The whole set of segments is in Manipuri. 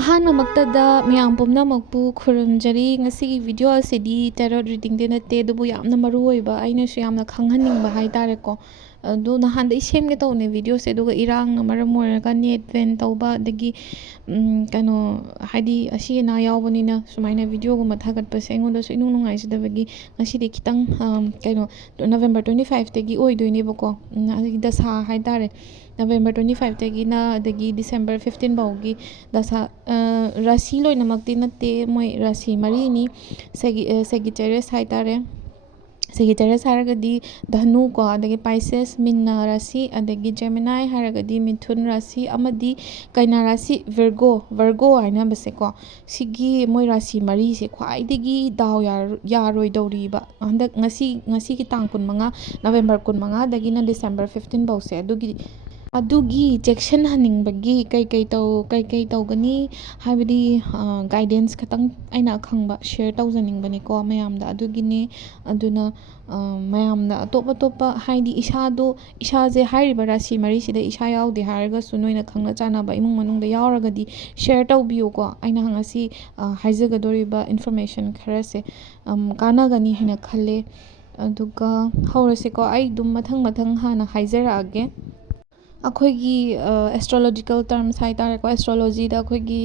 ꯑꯍꯥꯟꯕꯃꯛꯇꯗ ꯃꯌꯥꯝ ꯄꯨꯝꯅꯃꯛꯄꯨ ꯈꯨꯔꯨꯝꯖꯔꯤ ꯉꯁꯤꯒꯤ ꯚꯤꯗꯤꯑꯣ ꯑꯁꯤꯗꯤ ꯇꯦꯔꯣꯠ ꯔꯤꯗꯤꯡꯗꯤ ꯅꯠꯇꯦ ꯑꯗꯨꯕꯨ ꯌꯥꯝꯅ ꯃꯔꯨꯑꯣꯏꯕ ꯑꯩꯅꯁꯨ ꯌꯥꯝꯅ ꯈꯪꯍꯟꯅꯤꯡꯕ ꯍꯥꯏꯇꯥꯔꯦꯀꯣ ꯑꯗꯨ ꯅꯍꯥꯟꯗꯩ ꯁꯦꯝꯒꯦ ꯇꯧꯕꯅꯦ ꯚꯤꯗꯤꯑꯣꯁꯦ ꯑꯗꯨꯒ ꯏꯔꯥꯡꯅ ꯃꯔꯝ ꯑꯣꯏꯔꯒ ꯅꯦꯠ ꯕꯦꯟ ꯇꯧꯕ ꯑꯗꯒꯤ ꯀꯩꯅꯣ ꯍꯥꯏꯗꯤ ꯑꯁꯤ ꯑꯅꯥ ꯌꯥꯎꯕꯅꯤꯅ ꯁꯨꯃꯥꯏꯅ ꯚꯤꯗꯤꯑꯣꯒꯨꯝꯕ ꯊꯥꯒꯠꯄꯁꯦ ꯑꯩꯉꯣꯟꯗꯁꯨ ꯏꯅꯨꯡ ꯅꯨꯡꯉꯥꯏꯖꯗꯕꯒꯤ ꯉꯁꯤꯗꯤ ꯈꯤꯇꯪ ꯀꯩꯅꯣ ꯅꯕꯦꯝꯕꯔ 25ꯇꯒꯤ ꯑꯣꯏꯗꯣꯏꯅꯦꯕꯀꯣ ꯑꯗꯒꯤ ꯗꯁꯥ ꯍꯥꯏꯇꯥꯔꯦ ꯅꯕꯦꯝꯕꯔ 25ꯇꯒꯤꯅ ꯑꯗꯒꯤ ꯗꯤꯁꯦꯝꯕꯔ 15 ꯐꯥꯎꯒꯤ ꯗꯁꯥ ꯔꯥꯁꯤ ꯂꯣꯏꯅꯃꯛꯇꯤ ꯅꯠꯇꯦ ꯃꯣꯏ ꯔꯥꯁꯤ ꯃꯔꯤꯅꯤ ꯁꯦꯒꯤꯇꯦꯔꯤꯌꯁ ꯍꯥꯏꯇꯥꯔꯦ ꯁꯦꯒꯤꯇꯦꯔꯤꯌꯁ ꯍꯥꯏꯔꯒꯗꯤ ꯙꯅꯨ ꯀꯣ ꯑꯗꯒꯤ ꯄꯥꯏꯁꯦꯁ ꯃꯤꯟꯅ ꯔꯥꯁꯤ ꯑꯗꯒꯤ ꯖꯦꯃꯤꯅꯥꯏ ꯍꯥꯏꯔꯒꯗꯤ ꯃꯤꯊꯨꯟ ꯔꯥꯁꯤ ꯑꯃꯗꯤ ꯀꯩꯅꯥ ꯔꯥꯁꯤ ꯚꯔꯒꯣ ꯍꯥꯏꯅꯕꯁꯦꯀꯣ ꯁꯤꯒꯤ ꯃꯣꯏ ꯔꯥꯁꯤ ꯃꯔꯤꯁꯦ ꯈ꯭ꯋꯥꯏꯗꯒꯤ ꯗꯥꯎ ꯌꯥꯔꯣꯏꯗꯧꯔꯤꯕ ꯍꯟꯗꯛ ꯉꯁꯤꯒꯤ ꯇꯥꯡ 15 ꯅꯕꯦꯝꯕꯔ 15ꯗꯒꯤꯅ ꯗꯤꯁꯦꯝꯕꯔ 15 ꯐꯥꯎꯁꯦ ꯑꯗꯨꯒꯤ ꯆꯦꯛꯁꯤꯟꯍꯟꯅꯤꯡꯕꯒꯤ ꯀꯩꯀꯩ ꯇꯧꯒꯅꯤ ꯍꯥꯏꯕꯗꯤ ꯒꯥꯏꯗꯦꯟꯁ ꯈꯇꯪ ꯑꯩꯅ ꯑꯈꯪꯕ ꯁꯦꯌꯔ ꯇꯧꯖꯅꯤꯡꯕꯅꯤꯀꯣ ꯃꯌꯥꯝꯗ ꯑꯗꯨꯒꯤꯅꯦ ꯑꯗꯨꯅ ꯃꯌꯥꯝꯅ ꯑꯇꯣꯞꯄ ꯍꯥꯏꯗꯤ ꯏꯁꯥꯁꯦ ꯍꯥꯏꯔꯤꯕ ꯔꯥꯁꯤ ꯃꯔꯤꯁꯤꯗ ꯏꯁꯥ ꯌꯥꯎꯗꯦ ꯍꯥꯏꯔꯒꯁꯨ ꯅꯣꯏꯅ ꯈꯪꯅ ꯆꯥꯟꯅꯕ ꯏꯃꯨꯡ ꯃꯅꯨꯡꯗ ꯌꯥꯎꯔꯒꯗꯤ ꯁꯦꯌꯔ ꯇꯧꯕꯤꯌꯨꯀꯣ ꯑꯩꯅ ꯉꯁꯤ ꯍꯥꯏꯖꯒꯗꯧꯔꯤꯕ ꯏꯟꯐꯣꯔꯃꯦꯁꯟ ꯈꯔꯁꯦ ꯀꯥꯟꯅꯒꯅꯤ ꯍꯥꯏꯅ ꯈꯜꯂꯦ ꯑꯗꯨꯒ ꯍꯧꯔꯁꯦꯀꯣ ꯑꯩ ꯑꯗꯨꯝ ꯃꯊꯪ ꯍꯥꯟꯅ ꯍꯥꯏꯖꯔꯛꯑꯒꯦ ꯑꯩꯈꯣꯏꯒꯤ ꯑꯦꯁꯇ꯭ꯔꯣꯂꯣꯖꯤꯀꯦꯜ ꯇꯔꯝꯁ ꯍꯥꯏꯇꯥꯔꯦꯀꯣ ꯑꯦꯁꯇ꯭ꯔꯣꯂꯣꯖꯤꯗ ꯑꯩꯈꯣꯏꯒꯤ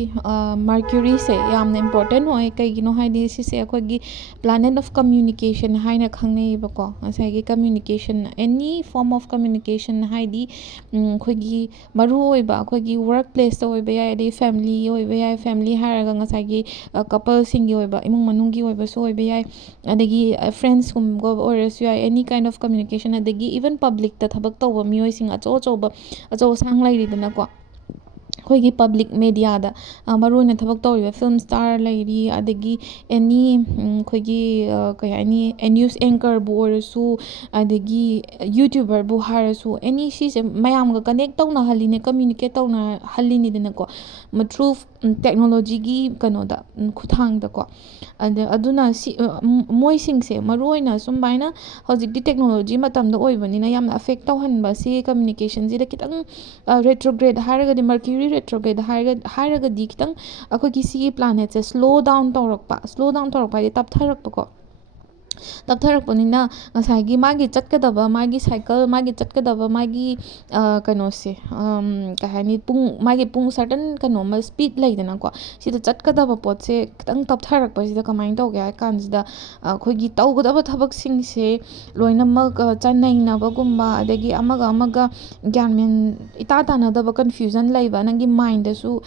ꯃꯥꯔꯀ꯭ꯌꯨꯔꯤꯁꯦ ꯌꯥꯝꯅ ꯏꯝꯄꯣꯔꯇꯦꯟ ꯑꯣꯏ ꯀꯩꯒꯤꯅꯣ ꯍꯥꯏꯗꯤ ꯁꯤꯁꯦ ꯑꯩꯈꯣꯏꯒꯤ ꯄ꯭ꯂꯥꯅꯦꯠ ꯑꯣꯐ ꯀꯝꯃ꯭ꯌꯨꯅꯤꯀꯦꯁꯟ ꯍꯥꯏꯅ ꯈꯪꯅꯩꯌꯦꯕꯀꯣ ꯉꯁꯥꯏꯒꯤ communication any form of communication ꯍꯥꯏꯗꯤ ꯑꯩꯈꯣꯏꯒꯤ ꯃꯔꯨꯑꯣꯏꯕ ꯑꯩꯈꯣꯏꯒꯤ ꯋꯔꯛ ꯄ꯭ꯂꯦꯁꯇ ꯑꯣꯏꯕ ꯌꯥꯏ ꯑꯗꯩ ꯐꯦꯃꯤꯂꯤ ꯑꯣꯏꯕ ꯌꯥꯏ ꯐꯦꯃꯤꯂꯤ ꯍꯥꯏꯔꯒ ꯉꯁꯥꯏꯒꯤ ꯀꯄꯜꯁꯤꯡꯒꯤ ꯑꯣꯏꯕ ꯏꯃꯨꯡ ꯃꯅꯨꯡꯒꯤ ꯑꯣꯏꯕꯁꯨ ꯑꯣꯏꯕ ꯌꯥꯏ ꯑꯗꯒꯤ ꯐ꯭ꯔꯦꯟꯁꯀꯨꯝꯕ ꯑꯣꯏꯔꯁꯨ ꯌꯥꯏ ꯑꯦꯅꯤ ꯀꯥꯏꯟ ꯑꯣꯐ ꯀꯝꯃ꯭ꯌꯨꯅꯤꯀꯦꯁꯟ ꯑꯗꯒꯤ ꯏꯚꯟ ꯄꯕ꯭ꯂꯤꯛꯇ ꯊꯕꯛ ꯇꯧꯕ ꯃꯤꯑꯣꯏꯁꯤꯡ ꯑꯆꯧ ꯑꯁꯥꯡ ꯂꯩꯔꯤꯗꯅꯀꯣ ꯑꯩꯈꯣꯏꯒꯤ ꯄꯕ꯭ꯂꯤꯛ ꯃꯦꯗꯤꯌꯥꯗ ꯃꯔꯨ ꯑꯣꯏꯅ ꯊꯕꯛ ꯇꯧꯔꯤꯕ ꯐꯤꯜꯝ ꯁ꯭ꯇꯥꯔ ꯂꯩꯔꯤ ꯑꯗꯒꯤ ꯑꯦꯅꯤ ꯑꯩꯈꯣꯏꯒꯤ ꯀꯩ ꯍꯥꯏꯅꯤ ꯅ꯭ꯌꯨꯁ ꯑꯦꯡꯀꯔꯕꯨ ꯑꯣꯏꯔꯁꯨ ꯑꯗꯒꯤ ꯌꯨꯇ꯭ꯌꯨꯕꯔꯕꯨ ꯍꯥꯏꯔꯁꯨ ꯑꯦꯅꯤ ꯁꯤꯁꯦ ꯃꯌꯥꯝꯒ ꯀꯅꯦꯛ ꯇꯧꯅꯍꯜꯂꯤꯅꯦ ꯀꯝꯃ꯭ꯌꯨꯅꯤꯀꯦꯠ ꯇꯧꯅꯍꯜꯂꯤꯅꯤꯗꯅꯀꯣ ꯊ꯭ꯔꯨ ꯇꯦꯛꯅꯣꯂꯣꯖꯤꯒꯤ ꯀꯩꯅꯣꯗ ꯈꯨꯠꯊꯥꯡꯗꯀꯣ ꯑꯗꯨꯅ ꯃꯣꯏꯁꯤꯡꯁꯦ ꯃꯔꯨꯑꯣꯏꯅ ꯁꯨꯃꯥꯏꯅ ꯍꯧꯖꯤꯛꯇꯤ ꯇꯦꯛꯅꯣꯂꯣꯖꯤ ꯃꯇꯝꯗ ꯑꯣꯏꯕꯅꯤꯅ ꯌꯥꯝꯅ ꯑꯐꯦꯛ ꯇꯧꯍꯟꯕ ꯁꯤ ꯀꯝꯃ꯭ꯌꯨꯅꯤꯀꯦꯁꯟꯁꯤꯗ ꯈꯤꯇꯪ ꯔꯦꯇ꯭ꯔꯣꯒ꯭ꯔꯦꯗ ꯍꯥꯏꯔꯒꯗꯤ ꯃꯔꯀ꯭ꯌꯨꯔꯤ ꯔꯦꯇ꯭ꯔꯣꯒ꯭ꯔꯦꯗ ꯍꯥꯏꯔꯒꯗꯤ ꯈꯤꯇꯪ ꯑꯩꯈꯣꯏꯒꯤ ꯁꯤꯒꯤ ꯄ꯭ꯂꯥꯅꯦꯠꯁꯦ ꯁ꯭ꯂꯣ ꯗꯥꯎꯟ ꯇꯧꯔꯛꯄ ꯍꯥꯏꯗꯤ ꯇꯞꯊꯔꯛꯄꯅꯤꯅ ꯉꯁꯥꯏꯒꯤ ꯃꯥꯒꯤ ꯆꯠꯀꯗꯕ ꯃꯥꯒꯤ ꯁꯥꯏꯀꯜ ꯃꯥꯒꯤ ꯆꯠꯀꯗꯕ ꯃꯥꯒꯤ ꯀꯩꯅꯣꯁꯦ ꯀꯩ ꯍꯥꯏꯅꯤ ꯃꯥꯒꯤ ꯄꯨꯡ ꯁꯔꯇꯟ ꯀꯩꯅꯣꯃ ꯁ꯭ꯄꯤꯠ ꯂꯩꯗꯅꯀꯣ ꯁꯤꯗ ꯆꯠꯀꯗꯕ ꯄꯣꯠꯁꯦ ꯈꯤꯇꯪ ꯇꯞꯊꯔꯛꯄꯁꯤꯗ ꯀꯃꯥꯏꯅ ꯇꯧꯒꯦ ꯍꯥꯏ ꯀꯥꯟꯁꯤꯗ ꯑꯩꯈꯣꯏꯒ ꯇꯧꯒꯗꯕ ꯊꯕꯛꯁꯤꯡꯁꯦ ꯂꯣꯏꯅꯃꯛ ꯆꯥꯟꯅꯩꯅꯕꯒꯨꯝꯕ ꯑꯗꯒꯤ ꯑꯃꯒ ꯒ꯭ꯌꯥꯟ ꯃꯦꯟ ꯏꯇꯥ ꯇꯥꯅꯗꯕ ꯀꯟꯐ꯭ꯌꯨꯖꯟ ꯂꯩꯕ ꯅꯪꯒꯤ ꯃꯥꯏꯟꯗꯁꯨ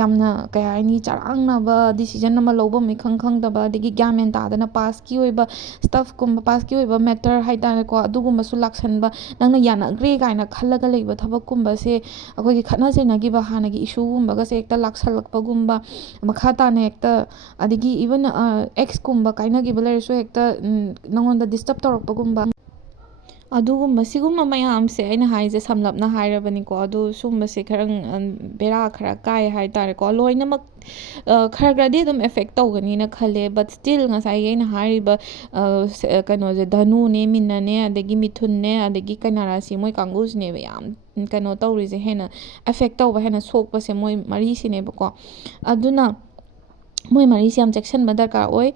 ꯌꯥꯝꯅ ꯀꯩ ꯍꯥꯏꯅꯤ ꯆꯔꯥꯡꯅꯕ ꯗꯤꯁꯤꯖꯟ ꯑꯃ ꯂꯧꯐꯝ ꯏꯈꯪ ꯈꯪꯗꯕ ꯑꯗꯒꯤ ꯒ꯭ꯌꯥꯟ ꯃꯦꯟ ꯇꯥꯗꯅ ꯄꯥꯁꯀꯤ ꯑꯣꯏꯕ ꯁ꯭ꯇꯐꯀꯨꯝꯕ ꯄꯥꯁꯀꯤ ꯑꯣꯏꯕ ꯃꯦꯇꯔ ꯍꯥꯏꯇꯥꯔꯦꯀꯣ ꯑꯗꯨꯒꯨꯝꯕꯁꯨ ꯂꯥꯛꯁꯟꯕ ꯅꯪꯅ ꯌꯥꯅꯈ꯭ꯔꯦ ꯀꯥꯏꯅ ꯈꯜꯂꯒ ꯂꯩꯕ ꯊꯕꯛꯀꯨꯝꯕꯁꯦ ꯑꯩꯈꯣꯏꯒꯤ ꯈꯠꯅ ꯆꯩꯅꯈꯤꯕ ꯍꯥꯟꯅꯒꯤ ꯏꯁꯨꯒꯨꯝꯕꯒꯁꯦ ꯍꯦꯛꯇ ꯂꯥꯛꯁꯜꯂꯛꯄꯒꯨꯝꯕ ꯃꯈꯥ ꯇꯥꯅ ꯍꯦꯛꯇ ꯑꯗꯒꯤ ꯏꯚꯟ ꯑꯦꯛꯁꯀꯨꯝꯕ ꯀꯥꯏꯅꯈꯤꯕ ꯂꯩꯔꯁꯨ ꯍꯦꯛꯇ ꯅꯪꯉꯣꯟꯗ ꯗꯤꯁꯇꯔꯕ ꯇꯧꯔꯛꯄꯒꯨꯝꯕ ꯁꯤꯒꯨꯝꯕ ꯃꯌꯥꯝꯁꯦ ꯑꯩꯅ ꯍꯥꯏꯁꯦ ꯁꯝꯂꯞꯅ ꯍꯥꯏꯔꯕꯅꯤꯀꯣ ꯑꯗꯨ ꯁꯨꯝꯕꯁꯦ ꯈꯔ ꯕꯦꯔꯥ ꯈꯔ ꯀꯥꯏ ꯍꯥꯏꯇꯥꯔꯦꯀꯣ ꯂꯣꯏꯅꯃꯛ ꯈꯔꯗꯤ ꯑꯗꯨꯝ ꯑꯦꯐꯦꯛ ꯇꯧꯒꯅꯤꯅ ꯈꯜꯂꯦ ꯕꯠ ꯁ꯭ꯇꯤꯜ ꯉꯁꯥꯏꯒꯤ ꯑꯩꯅ ꯍꯥꯏꯔꯤꯕ ꯀꯩꯅꯣꯁꯦ ꯙꯅꯨꯅꯦ ꯃꯤꯟꯅꯅꯦ ꯑꯗꯒꯤ ꯃꯤꯊꯨꯟꯅꯦ ꯑꯗꯒꯤ ꯀꯩꯅꯥ ꯔꯥꯁꯤ ꯃꯣꯏ ꯀꯥꯡꯕꯨꯁꯤꯅꯦꯕ ꯌꯥꯝ ꯀꯩꯅꯣ ꯇꯧꯔꯤꯁꯦ ꯍꯦꯟꯅ ꯑꯦꯐꯦꯛ ꯇꯧꯕ ꯍꯦꯟꯅ ꯁꯣꯛꯄꯁꯦ ꯃꯣꯏ ꯃꯔꯤꯁꯤꯅꯦꯕꯀꯣ ꯑꯗꯨꯅ ꯃꯣꯏ ꯃꯔꯤꯁꯦ ꯌꯥꯝ ꯆꯦꯛꯁꯤꯟꯕ ꯗꯔꯀꯥꯔ ꯑꯣꯏ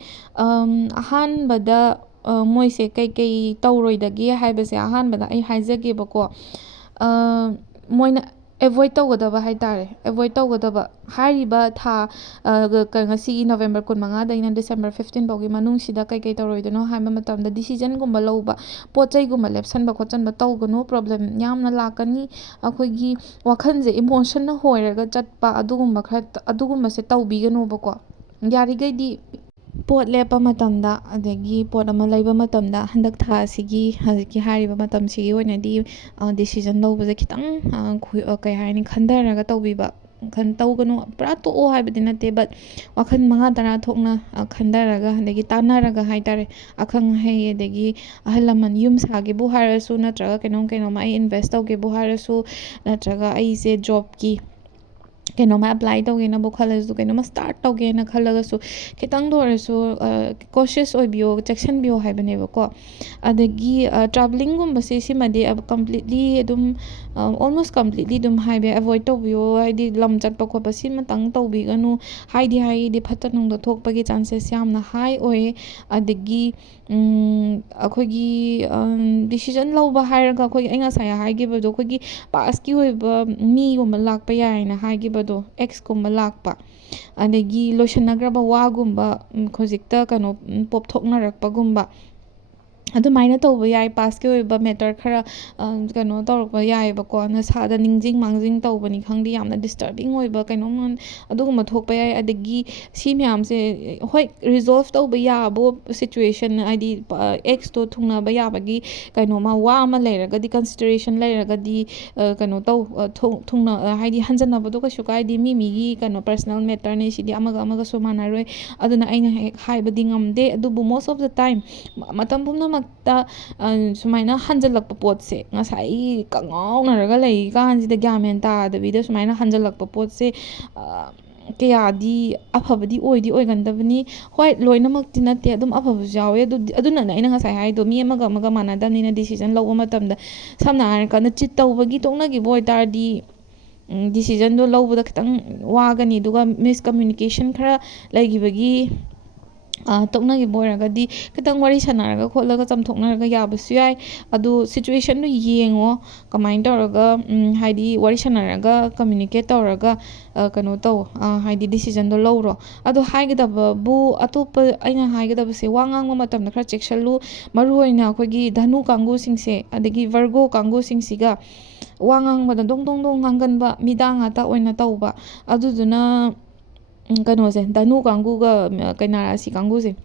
ꯑꯍꯥꯟꯕꯗ ꯃꯣꯏꯁꯦ ꯀꯩꯀꯩ ꯇꯧꯔꯣꯏꯗꯒꯦ ꯍꯥꯏꯕꯁꯦ ꯑꯍꯥꯟꯕꯗ ꯑꯩ ꯍꯥꯏꯖꯒꯦꯕꯀꯣ ꯃꯣꯏꯅ ꯑꯦꯚꯣꯏꯠ ꯇꯧꯒꯗꯕ ꯍꯥꯏꯇꯥꯔꯦ ꯑꯦꯚꯣꯏꯠ ꯇꯧꯒꯗꯕ ꯍꯥꯏꯔꯤꯕ ꯊꯥ ꯉꯁꯤꯒꯤ ꯅꯕꯦꯝꯕꯔ 15ꯗꯩꯅ ꯗꯤꯁꯦꯝꯕꯔ 15 ꯐꯥꯎꯒꯤ ꯃꯅꯨꯡꯁꯤꯗ ꯀꯩꯀꯩ ꯇꯧꯔꯣꯏꯗꯣꯏꯅꯣ ꯍꯥꯏꯕ ꯃꯇꯝꯗ ꯗꯤꯁꯤꯖꯟꯒꯨꯝꯕ ꯂꯧꯕ ꯄꯣꯠ ꯆꯩꯒꯨꯝꯕ ꯂꯦꯞꯁꯟꯕ ꯈꯣꯠꯆꯟꯕ ꯇꯧꯒꯅꯨ ꯄ꯭ꯔꯣꯕ꯭ꯂꯦꯝ ꯌꯥꯝꯅ ꯂꯥꯛꯀꯅꯤ ꯑꯩꯈꯣꯏꯒꯤ ꯋꯥꯈꯜꯁꯦ ꯏꯃꯣꯁꯟꯅ ꯍꯣꯏꯔꯒ ꯆꯠꯄ ꯑꯗꯨꯒꯨꯝꯕꯁꯦ ꯇꯧꯕꯤꯒꯅꯣꯕꯀꯣ ꯌꯥꯔꯤꯈꯩꯗꯤ ꯄꯣꯠ ꯂꯦꯞꯄ ꯃꯇꯝꯗ ꯑꯗꯒꯤ ꯄꯣꯠ ꯑꯃ ꯂꯩꯕ ꯃꯇꯝꯗ ꯍꯟꯗꯛ ꯊꯥ ꯑꯁꯤꯒꯤ ꯍꯧꯖꯤꯛꯀꯤ ꯍꯥꯏꯔꯤꯕ ꯃꯇꯝꯁꯤꯒꯤ ꯑꯣꯏꯅꯗꯤ ꯗꯤꯁꯤꯖꯟ ꯂꯧꯕꯁꯦ ꯈꯤꯇꯪ ꯀꯩ ꯍꯥꯏꯅꯤ ꯈꯟꯊꯔꯒ ꯇꯧꯕꯤꯕ ꯇꯧꯒꯅꯨ ꯄꯨꯔꯥ ꯇꯣꯛꯑꯣ ꯍꯥꯏꯕꯗꯤ ꯅꯠꯇꯦ ꯕꯠ ꯋꯥꯈꯜ 5-10 ꯊꯣꯛꯅ ꯈꯟꯊꯔꯒ ꯑꯗꯒꯤ ꯇꯥꯟꯅꯔꯒ ꯍꯥꯏꯇꯥꯔꯦ ꯑꯈꯪ ꯑꯍꯩ ꯑꯗꯒꯤ ꯑꯍꯜ ꯂꯃꯟ ꯌꯨꯝ ꯁꯥꯒꯦꯕꯨ ꯍꯥꯏꯔꯁꯨ ꯅꯠꯇ꯭ꯔꯒ ꯀꯩꯅꯣꯝꯃ ꯑꯩ ꯏꯟꯚꯦꯁ ꯇꯧꯒꯦꯕꯨ ꯍꯥꯏꯔꯁꯨ ꯅꯠꯇ꯭ꯔꯒ ꯑꯩꯁꯦ ꯖꯣꯕꯀꯤ ꯀꯩꯅꯣꯝꯃ ꯑꯦꯄ꯭ꯂꯥꯏ ꯇꯧꯒꯦꯅꯕꯨ ꯈꯜꯂꯁꯨ ꯀꯩꯅꯣꯝꯃ ꯁ꯭ꯇꯥꯔꯠ ꯇꯧꯒꯦꯅ ꯈꯜꯂꯒꯁꯨ ꯈꯤꯇꯪꯗ ꯑꯣꯏꯔꯁꯨ ꯀꯣꯁꯤꯌꯁ ꯑꯣꯏꯕꯤꯌꯣ, ꯆꯦꯛꯁꯤꯟꯕꯤꯌꯣ ꯍꯥꯏꯕꯅꯦꯕꯀꯣ. ꯑꯗꯒꯤ ꯇ꯭ꯔꯥꯚꯦꯂꯤꯡꯒꯨꯝꯕꯁꯦ ꯁꯤꯃꯗꯤ ꯀꯝꯄ꯭ꯂꯤꯠꯂꯤ ꯑꯗꯨꯝ ꯑꯣꯜꯃꯣꯁ ꯀꯝꯄ꯭ꯂꯤꯠꯂꯤ ꯑꯗꯨꯝ ꯍꯥꯏꯕ ꯌꯥꯏ, ꯑꯦꯚꯣꯏꯗ ꯇꯧꯕꯤꯌꯣ. ꯍꯥꯏꯗꯤ ꯂꯝ ꯆꯠꯄ ꯈꯣꯠꯄ ꯁꯤꯃꯇꯪ ꯇꯧꯕꯤꯒꯅꯨ. ꯍꯥꯏꯗꯤ ꯐꯠꯇ ꯅꯨꯡꯗ ꯊꯣꯛꯄꯒꯤ ꯆꯥꯟꯁꯦꯁ ꯌꯥꯝꯅ ꯍꯥꯏ ꯑꯣꯏꯌꯦ. ꯑꯗꯒꯤ ꯑꯩꯈꯣꯏꯒꯤ ꯗꯤꯁꯤꯖꯟ ꯂꯧꯕ ꯍꯥꯏꯔꯒ ꯑꯩ ꯉꯁꯥꯏ ꯍꯥꯏꯈꯤꯕꯗꯣ, ꯑꯩꯈꯣꯏꯒꯤ ꯄꯥꯁꯀꯤ ꯑꯣꯏꯕ ꯃꯤꯒꯨꯝꯕ ꯂꯥꯛꯄ ꯌꯥꯏꯅ ꯍꯥꯏꯈꯤꯕꯗꯣ, ꯑꯦꯛꯁꯀꯨꯝꯕ ꯂꯥꯛꯄ, ꯑꯗꯒꯤ ꯂꯣꯏꯁꯟꯅꯈ꯭ꯔꯕ ꯋꯥꯒꯨꯝꯕ ꯍꯧꯖꯤꯛꯇ ꯀꯩꯅꯣ ꯄꯣꯞꯊꯣꯛꯅꯔꯛꯄꯒꯨꯝꯕ, ꯑꯗꯨꯃꯥꯏꯅ ꯇꯧꯕ ꯌꯥꯏ. ꯄꯥꯁꯀꯤ ꯑꯣꯏꯕ ꯃꯦꯇꯔ ꯈꯔ ꯀꯩꯅꯣ ꯇꯧꯔꯛꯄ ꯌꯥꯏꯑꯕꯀꯣ. ꯅꯁꯥꯗ ꯅꯤꯡꯖꯤꯡ ꯃꯥꯡꯖꯤꯡ ꯇꯧꯕꯅꯤ ꯈꯪꯗꯦ, ꯌꯥꯝꯅ ꯗꯤꯁꯇꯔꯕꯤꯡ ꯑꯣꯏꯕ ꯀꯩꯅꯣꯝ ꯑꯗꯨꯒꯨꯝꯕ ꯊꯣꯛꯄ ꯌꯥꯏ. ꯑꯗꯒꯤ ꯁꯤ ꯃꯌꯥꯝꯁꯦ ꯍꯣꯏ ꯔꯤꯖꯣꯜꯐ ꯇꯧꯕ ꯌꯥꯕ ꯁꯤꯆꯨꯋꯦꯁꯟ, ꯍꯥꯏꯗꯤ ꯑꯦꯛꯁꯇꯣ ꯊꯨꯡꯅꯕ ꯌꯥꯕꯒꯤ ꯀꯩꯅꯣꯃ ꯋꯥ ꯑꯃ ꯂꯩꯔꯒꯗꯤ, ꯀꯟꯁꯤꯗꯔꯦꯁꯟ ꯂꯩꯔꯒꯗꯤ ꯀꯩꯅꯣ ꯍꯥꯏꯗꯤ ꯍꯟꯖꯟꯅꯕꯗꯣ ꯀꯩꯁꯨ ꯀꯥꯏꯗꯦ. ꯃꯤꯒꯤ ꯀꯩꯅꯣ ꯄꯔꯁꯣꯅꯦꯜ ꯃꯦꯇꯔꯅꯦ, ꯁꯤꯗꯤ ꯑꯃꯒꯁꯨ ꯃꯥꯟꯅꯔꯣꯏ. ꯑꯗꯨꯅ ꯑꯩꯅ ꯍꯦꯛ ꯍꯥꯏꯕꯗꯤ ꯉꯝꯗꯦ. ꯑꯗꯨꯕꯨ ꯃꯣꯁ ꯑꯣꯐ ꯗ ꯇꯥꯏꯝ, ꯃꯇꯝ ꯄꯨꯝꯅꯃꯛꯇ ꯁꯨꯃꯥꯏꯅ ꯍꯟꯖꯜꯂꯛꯄ ꯄꯣꯠꯁꯦ, ꯉꯁꯥꯏ ꯀꯪꯉꯥꯎꯅꯔꯒ ꯂꯩ ꯀꯥꯟꯁꯤꯗ ꯒ꯭ꯌꯥꯟ ꯃꯦꯟ ꯇꯥꯗꯕꯤꯗ ꯁꯨꯃꯥꯏꯅ ꯍꯟꯖꯜꯂꯛꯄ ꯄꯣꯠꯁꯦ ꯀꯌꯥꯗꯤ ꯑꯐꯕꯗꯤ ꯑꯣꯏꯒꯟꯗꯕꯅꯤ. ꯍꯣꯏ ꯂꯣꯏꯅꯃꯛꯇꯤ ꯅꯠꯇꯦ, ꯑꯗꯨꯝ ꯑꯐꯕꯁꯨ ꯌꯥꯎꯋꯦ. ꯑꯗꯨꯅꯅꯦ ꯑꯩꯅ ꯉꯁꯥꯏ ꯍꯥꯏꯗꯣ, ꯃꯤ ꯑꯃꯒ ꯃꯥꯟꯅꯗꯕꯅꯤꯅ ꯗꯤꯁꯤꯖꯟ ꯂꯧꯕ ꯃꯇꯝꯗ, ꯁꯝꯅ ꯍꯥꯏꯔꯀꯥꯟꯗ ꯆꯤꯠ ꯇꯧꯕꯒꯤ ꯇꯣꯛꯅꯈꯤꯕ ꯑꯣꯏꯇꯥꯔꯗꯤ ꯗꯤꯁꯤꯖꯟꯗꯣ ꯂꯧꯕꯗ ꯈꯤꯇꯪ ꯋꯥꯒꯅꯤ. ꯑꯗꯨꯒ ꯃꯤꯁꯀꯝꯃ꯭ꯌꯨꯅꯤꯀꯦꯁꯟ ꯈꯔ ꯂꯩꯈꯤꯕꯒꯤ ꯇꯣꯛꯅꯈꯤꯕ ꯑꯣꯏꯔꯒꯗꯤ ꯈꯤꯇꯪ ꯋꯥꯔꯤ ꯁꯥꯟꯅꯔꯒ ꯈꯣꯠꯂꯒ ꯆꯝꯊꯣꯛꯅꯔꯒ ꯌꯥꯕꯁꯨ ꯌꯥꯏ. ꯑꯗꯨ ꯁꯤꯆꯨꯋꯦꯁꯟꯗꯨ ꯌꯦꯡꯉꯣ, ꯀꯃꯥꯏꯅ ꯇꯧꯔꯒ ꯍꯥꯏꯗꯤ ꯋꯥꯔꯤ ꯁꯥꯟꯅꯔꯒ ꯀꯝꯃ꯭ꯌꯨꯅꯤꯀꯦꯠ ꯇꯧꯔꯒ ꯀꯩꯅꯣ ꯇꯧ, ꯍꯥꯏꯗꯤ ꯗꯤꯁꯤꯖꯟꯗꯣ ꯂꯧꯔꯣ. ꯑꯗꯣ ꯍꯥꯏꯒꯗꯕꯕꯨ ꯑꯇꯣꯞꯄ ꯑꯩꯅ ꯍꯥꯏꯒꯗꯕꯁꯦ, ꯋꯥ ꯉꯥꯡꯕ ꯃꯇꯝꯗ ꯈꯔ ꯆꯦꯛꯁꯜꯂꯨ. ꯃꯔꯨꯑꯣꯏꯅ ꯑꯩꯈꯣꯏꯒꯤ ꯙꯅꯨ ꯀꯥꯡꯕꯨꯁꯤꯡꯁꯦ, ꯑꯗꯒꯤ ꯚꯔꯒꯣ ꯀꯥꯡꯕꯨꯁꯤꯡꯁꯤꯒ ꯋꯥ ꯉꯥꯡꯕꯗ ꯗꯣꯡ ꯗꯣꯡ ꯗꯣꯡ ꯉꯥꯡꯒꯟꯕ ꯃꯤꯗꯥ ꯉꯥꯛꯇ ꯑꯣꯏꯅ ꯇꯧꯕ. ꯑꯗꯨꯗꯨꯅ ꯀꯩꯅꯣꯁꯦ, ꯙꯅꯨ ꯀꯥꯡꯕꯨꯒ ꯀꯩꯅꯥ ꯔꯥꯁꯤ ꯀꯥꯡꯕꯨꯁꯦ,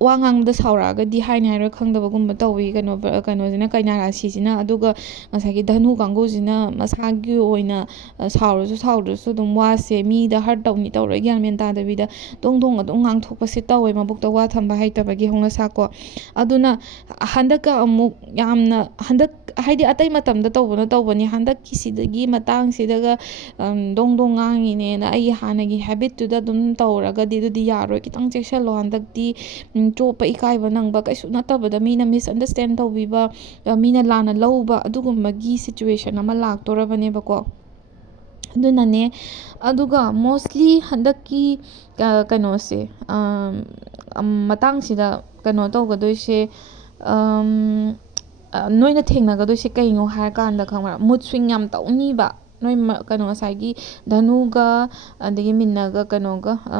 ꯋꯥ ꯉꯥꯡꯕꯗ ꯁꯥꯎꯔꯛꯑꯒꯗꯤ ꯍꯥꯏꯔꯣꯏ ꯈꯪꯗꯕꯒꯨꯝꯕ ꯇꯧꯋꯤ ꯀꯩꯅꯣꯁꯤꯅ, ꯀꯩꯅꯥ ꯔꯥꯁꯤꯁꯤꯅ. ꯑꯗꯨꯒ ꯉꯁꯥꯏꯒꯤ ꯙꯅꯨ ꯀꯥꯡꯕꯨꯁꯤꯅ ꯃꯁꯥꯒꯤ ꯑꯣꯏꯅ ꯁꯥꯎꯔꯁꯨ ꯑꯗꯨꯝ ꯋꯥꯁꯦ ꯃꯤꯗ ꯍꯔꯠ ꯇꯧꯔꯣꯏ ꯒ꯭ꯌꯥꯟ ꯃꯦꯟ ꯇꯥꯗꯕꯤꯗ ꯗꯣꯡ ꯑꯗꯨꯝ ꯉꯥꯡꯊꯣꯛꯄꯁꯦ ꯇꯧꯋꯦ, ꯃꯕꯨꯛꯇ ꯋꯥ ꯊꯝꯕ ꯍꯩꯇꯕꯒꯤ ꯍꯧꯅꯁꯥꯀꯣ. ꯑꯗꯨꯅ ꯍꯟꯗꯛꯀ ꯑꯃꯨꯛ ꯍꯥꯏꯗꯤ ꯑꯇꯩ ꯃꯇꯝꯗ ꯇꯧꯕꯅꯤ, ꯍꯟꯗꯛꯀꯤ ꯁꯤꯗꯒꯤ ꯃꯇꯥꯡꯁꯤꯗꯒ ꯗꯣꯡ ꯉꯥꯡꯉꯤꯅꯦꯅ ꯑꯩꯒꯤ ꯍꯥꯟꯅꯒꯤ ꯍꯦꯕꯤꯠꯇꯨꯗ ꯑꯗꯨꯝ ꯇꯧꯔꯒꯗꯤ ꯑꯗꯨꯗꯤ ꯌꯥꯔꯣꯏ. ꯈꯤꯇꯪ ꯆꯦꯛꯁꯜꯂꯣ. ꯍꯟꯗꯛꯇꯤ ꯆꯣꯞꯄ ꯏꯀꯥꯏꯕ ꯅꯪꯕ, ꯀꯩꯁꯨ ꯅꯠꯇꯕꯗ ꯃꯤꯅ ꯃꯤꯁꯑꯟꯗꯔꯁꯇꯦꯟ ꯇꯧꯕꯤꯕ, ꯃꯤꯅ ꯂꯥꯟꯅ ꯂꯧꯕ, ꯑꯗꯨꯒꯨꯝꯕꯒꯤ ꯁꯤꯆꯨꯋꯦꯁꯟ ꯑꯃ ꯂꯥꯛꯇꯣꯔꯕꯅꯦꯕꯀꯣ. ꯑꯗꯨꯅꯅꯦ. ꯑꯗꯨꯒ ꯃꯣꯁꯂꯤ ꯍꯟꯗꯛꯀꯤ ꯀꯩꯅꯣꯁꯦ, ꯃꯇꯥꯡꯁꯤꯗ ꯀꯩꯅꯣ ꯇꯧꯒꯗꯣꯏꯁꯦ, ꯅꯣꯏꯅ ꯊꯦꯡꯅꯒꯗꯣꯏꯁꯦ ꯀꯩꯅꯣ ꯍꯥꯏꯔꯀꯥꯟꯗ ꯈꯪꯕ꯭ꯔꯥ, ꯃꯨꯠ ꯁ꯭ꯋꯤꯡ ꯌꯥꯝ ꯇꯧꯅꯤꯕ. ꯅꯣꯏ ꯉꯁꯥꯏꯒꯤ ꯙꯅꯨꯒ ꯑꯗꯒꯤ ꯃꯤꯟꯅꯒ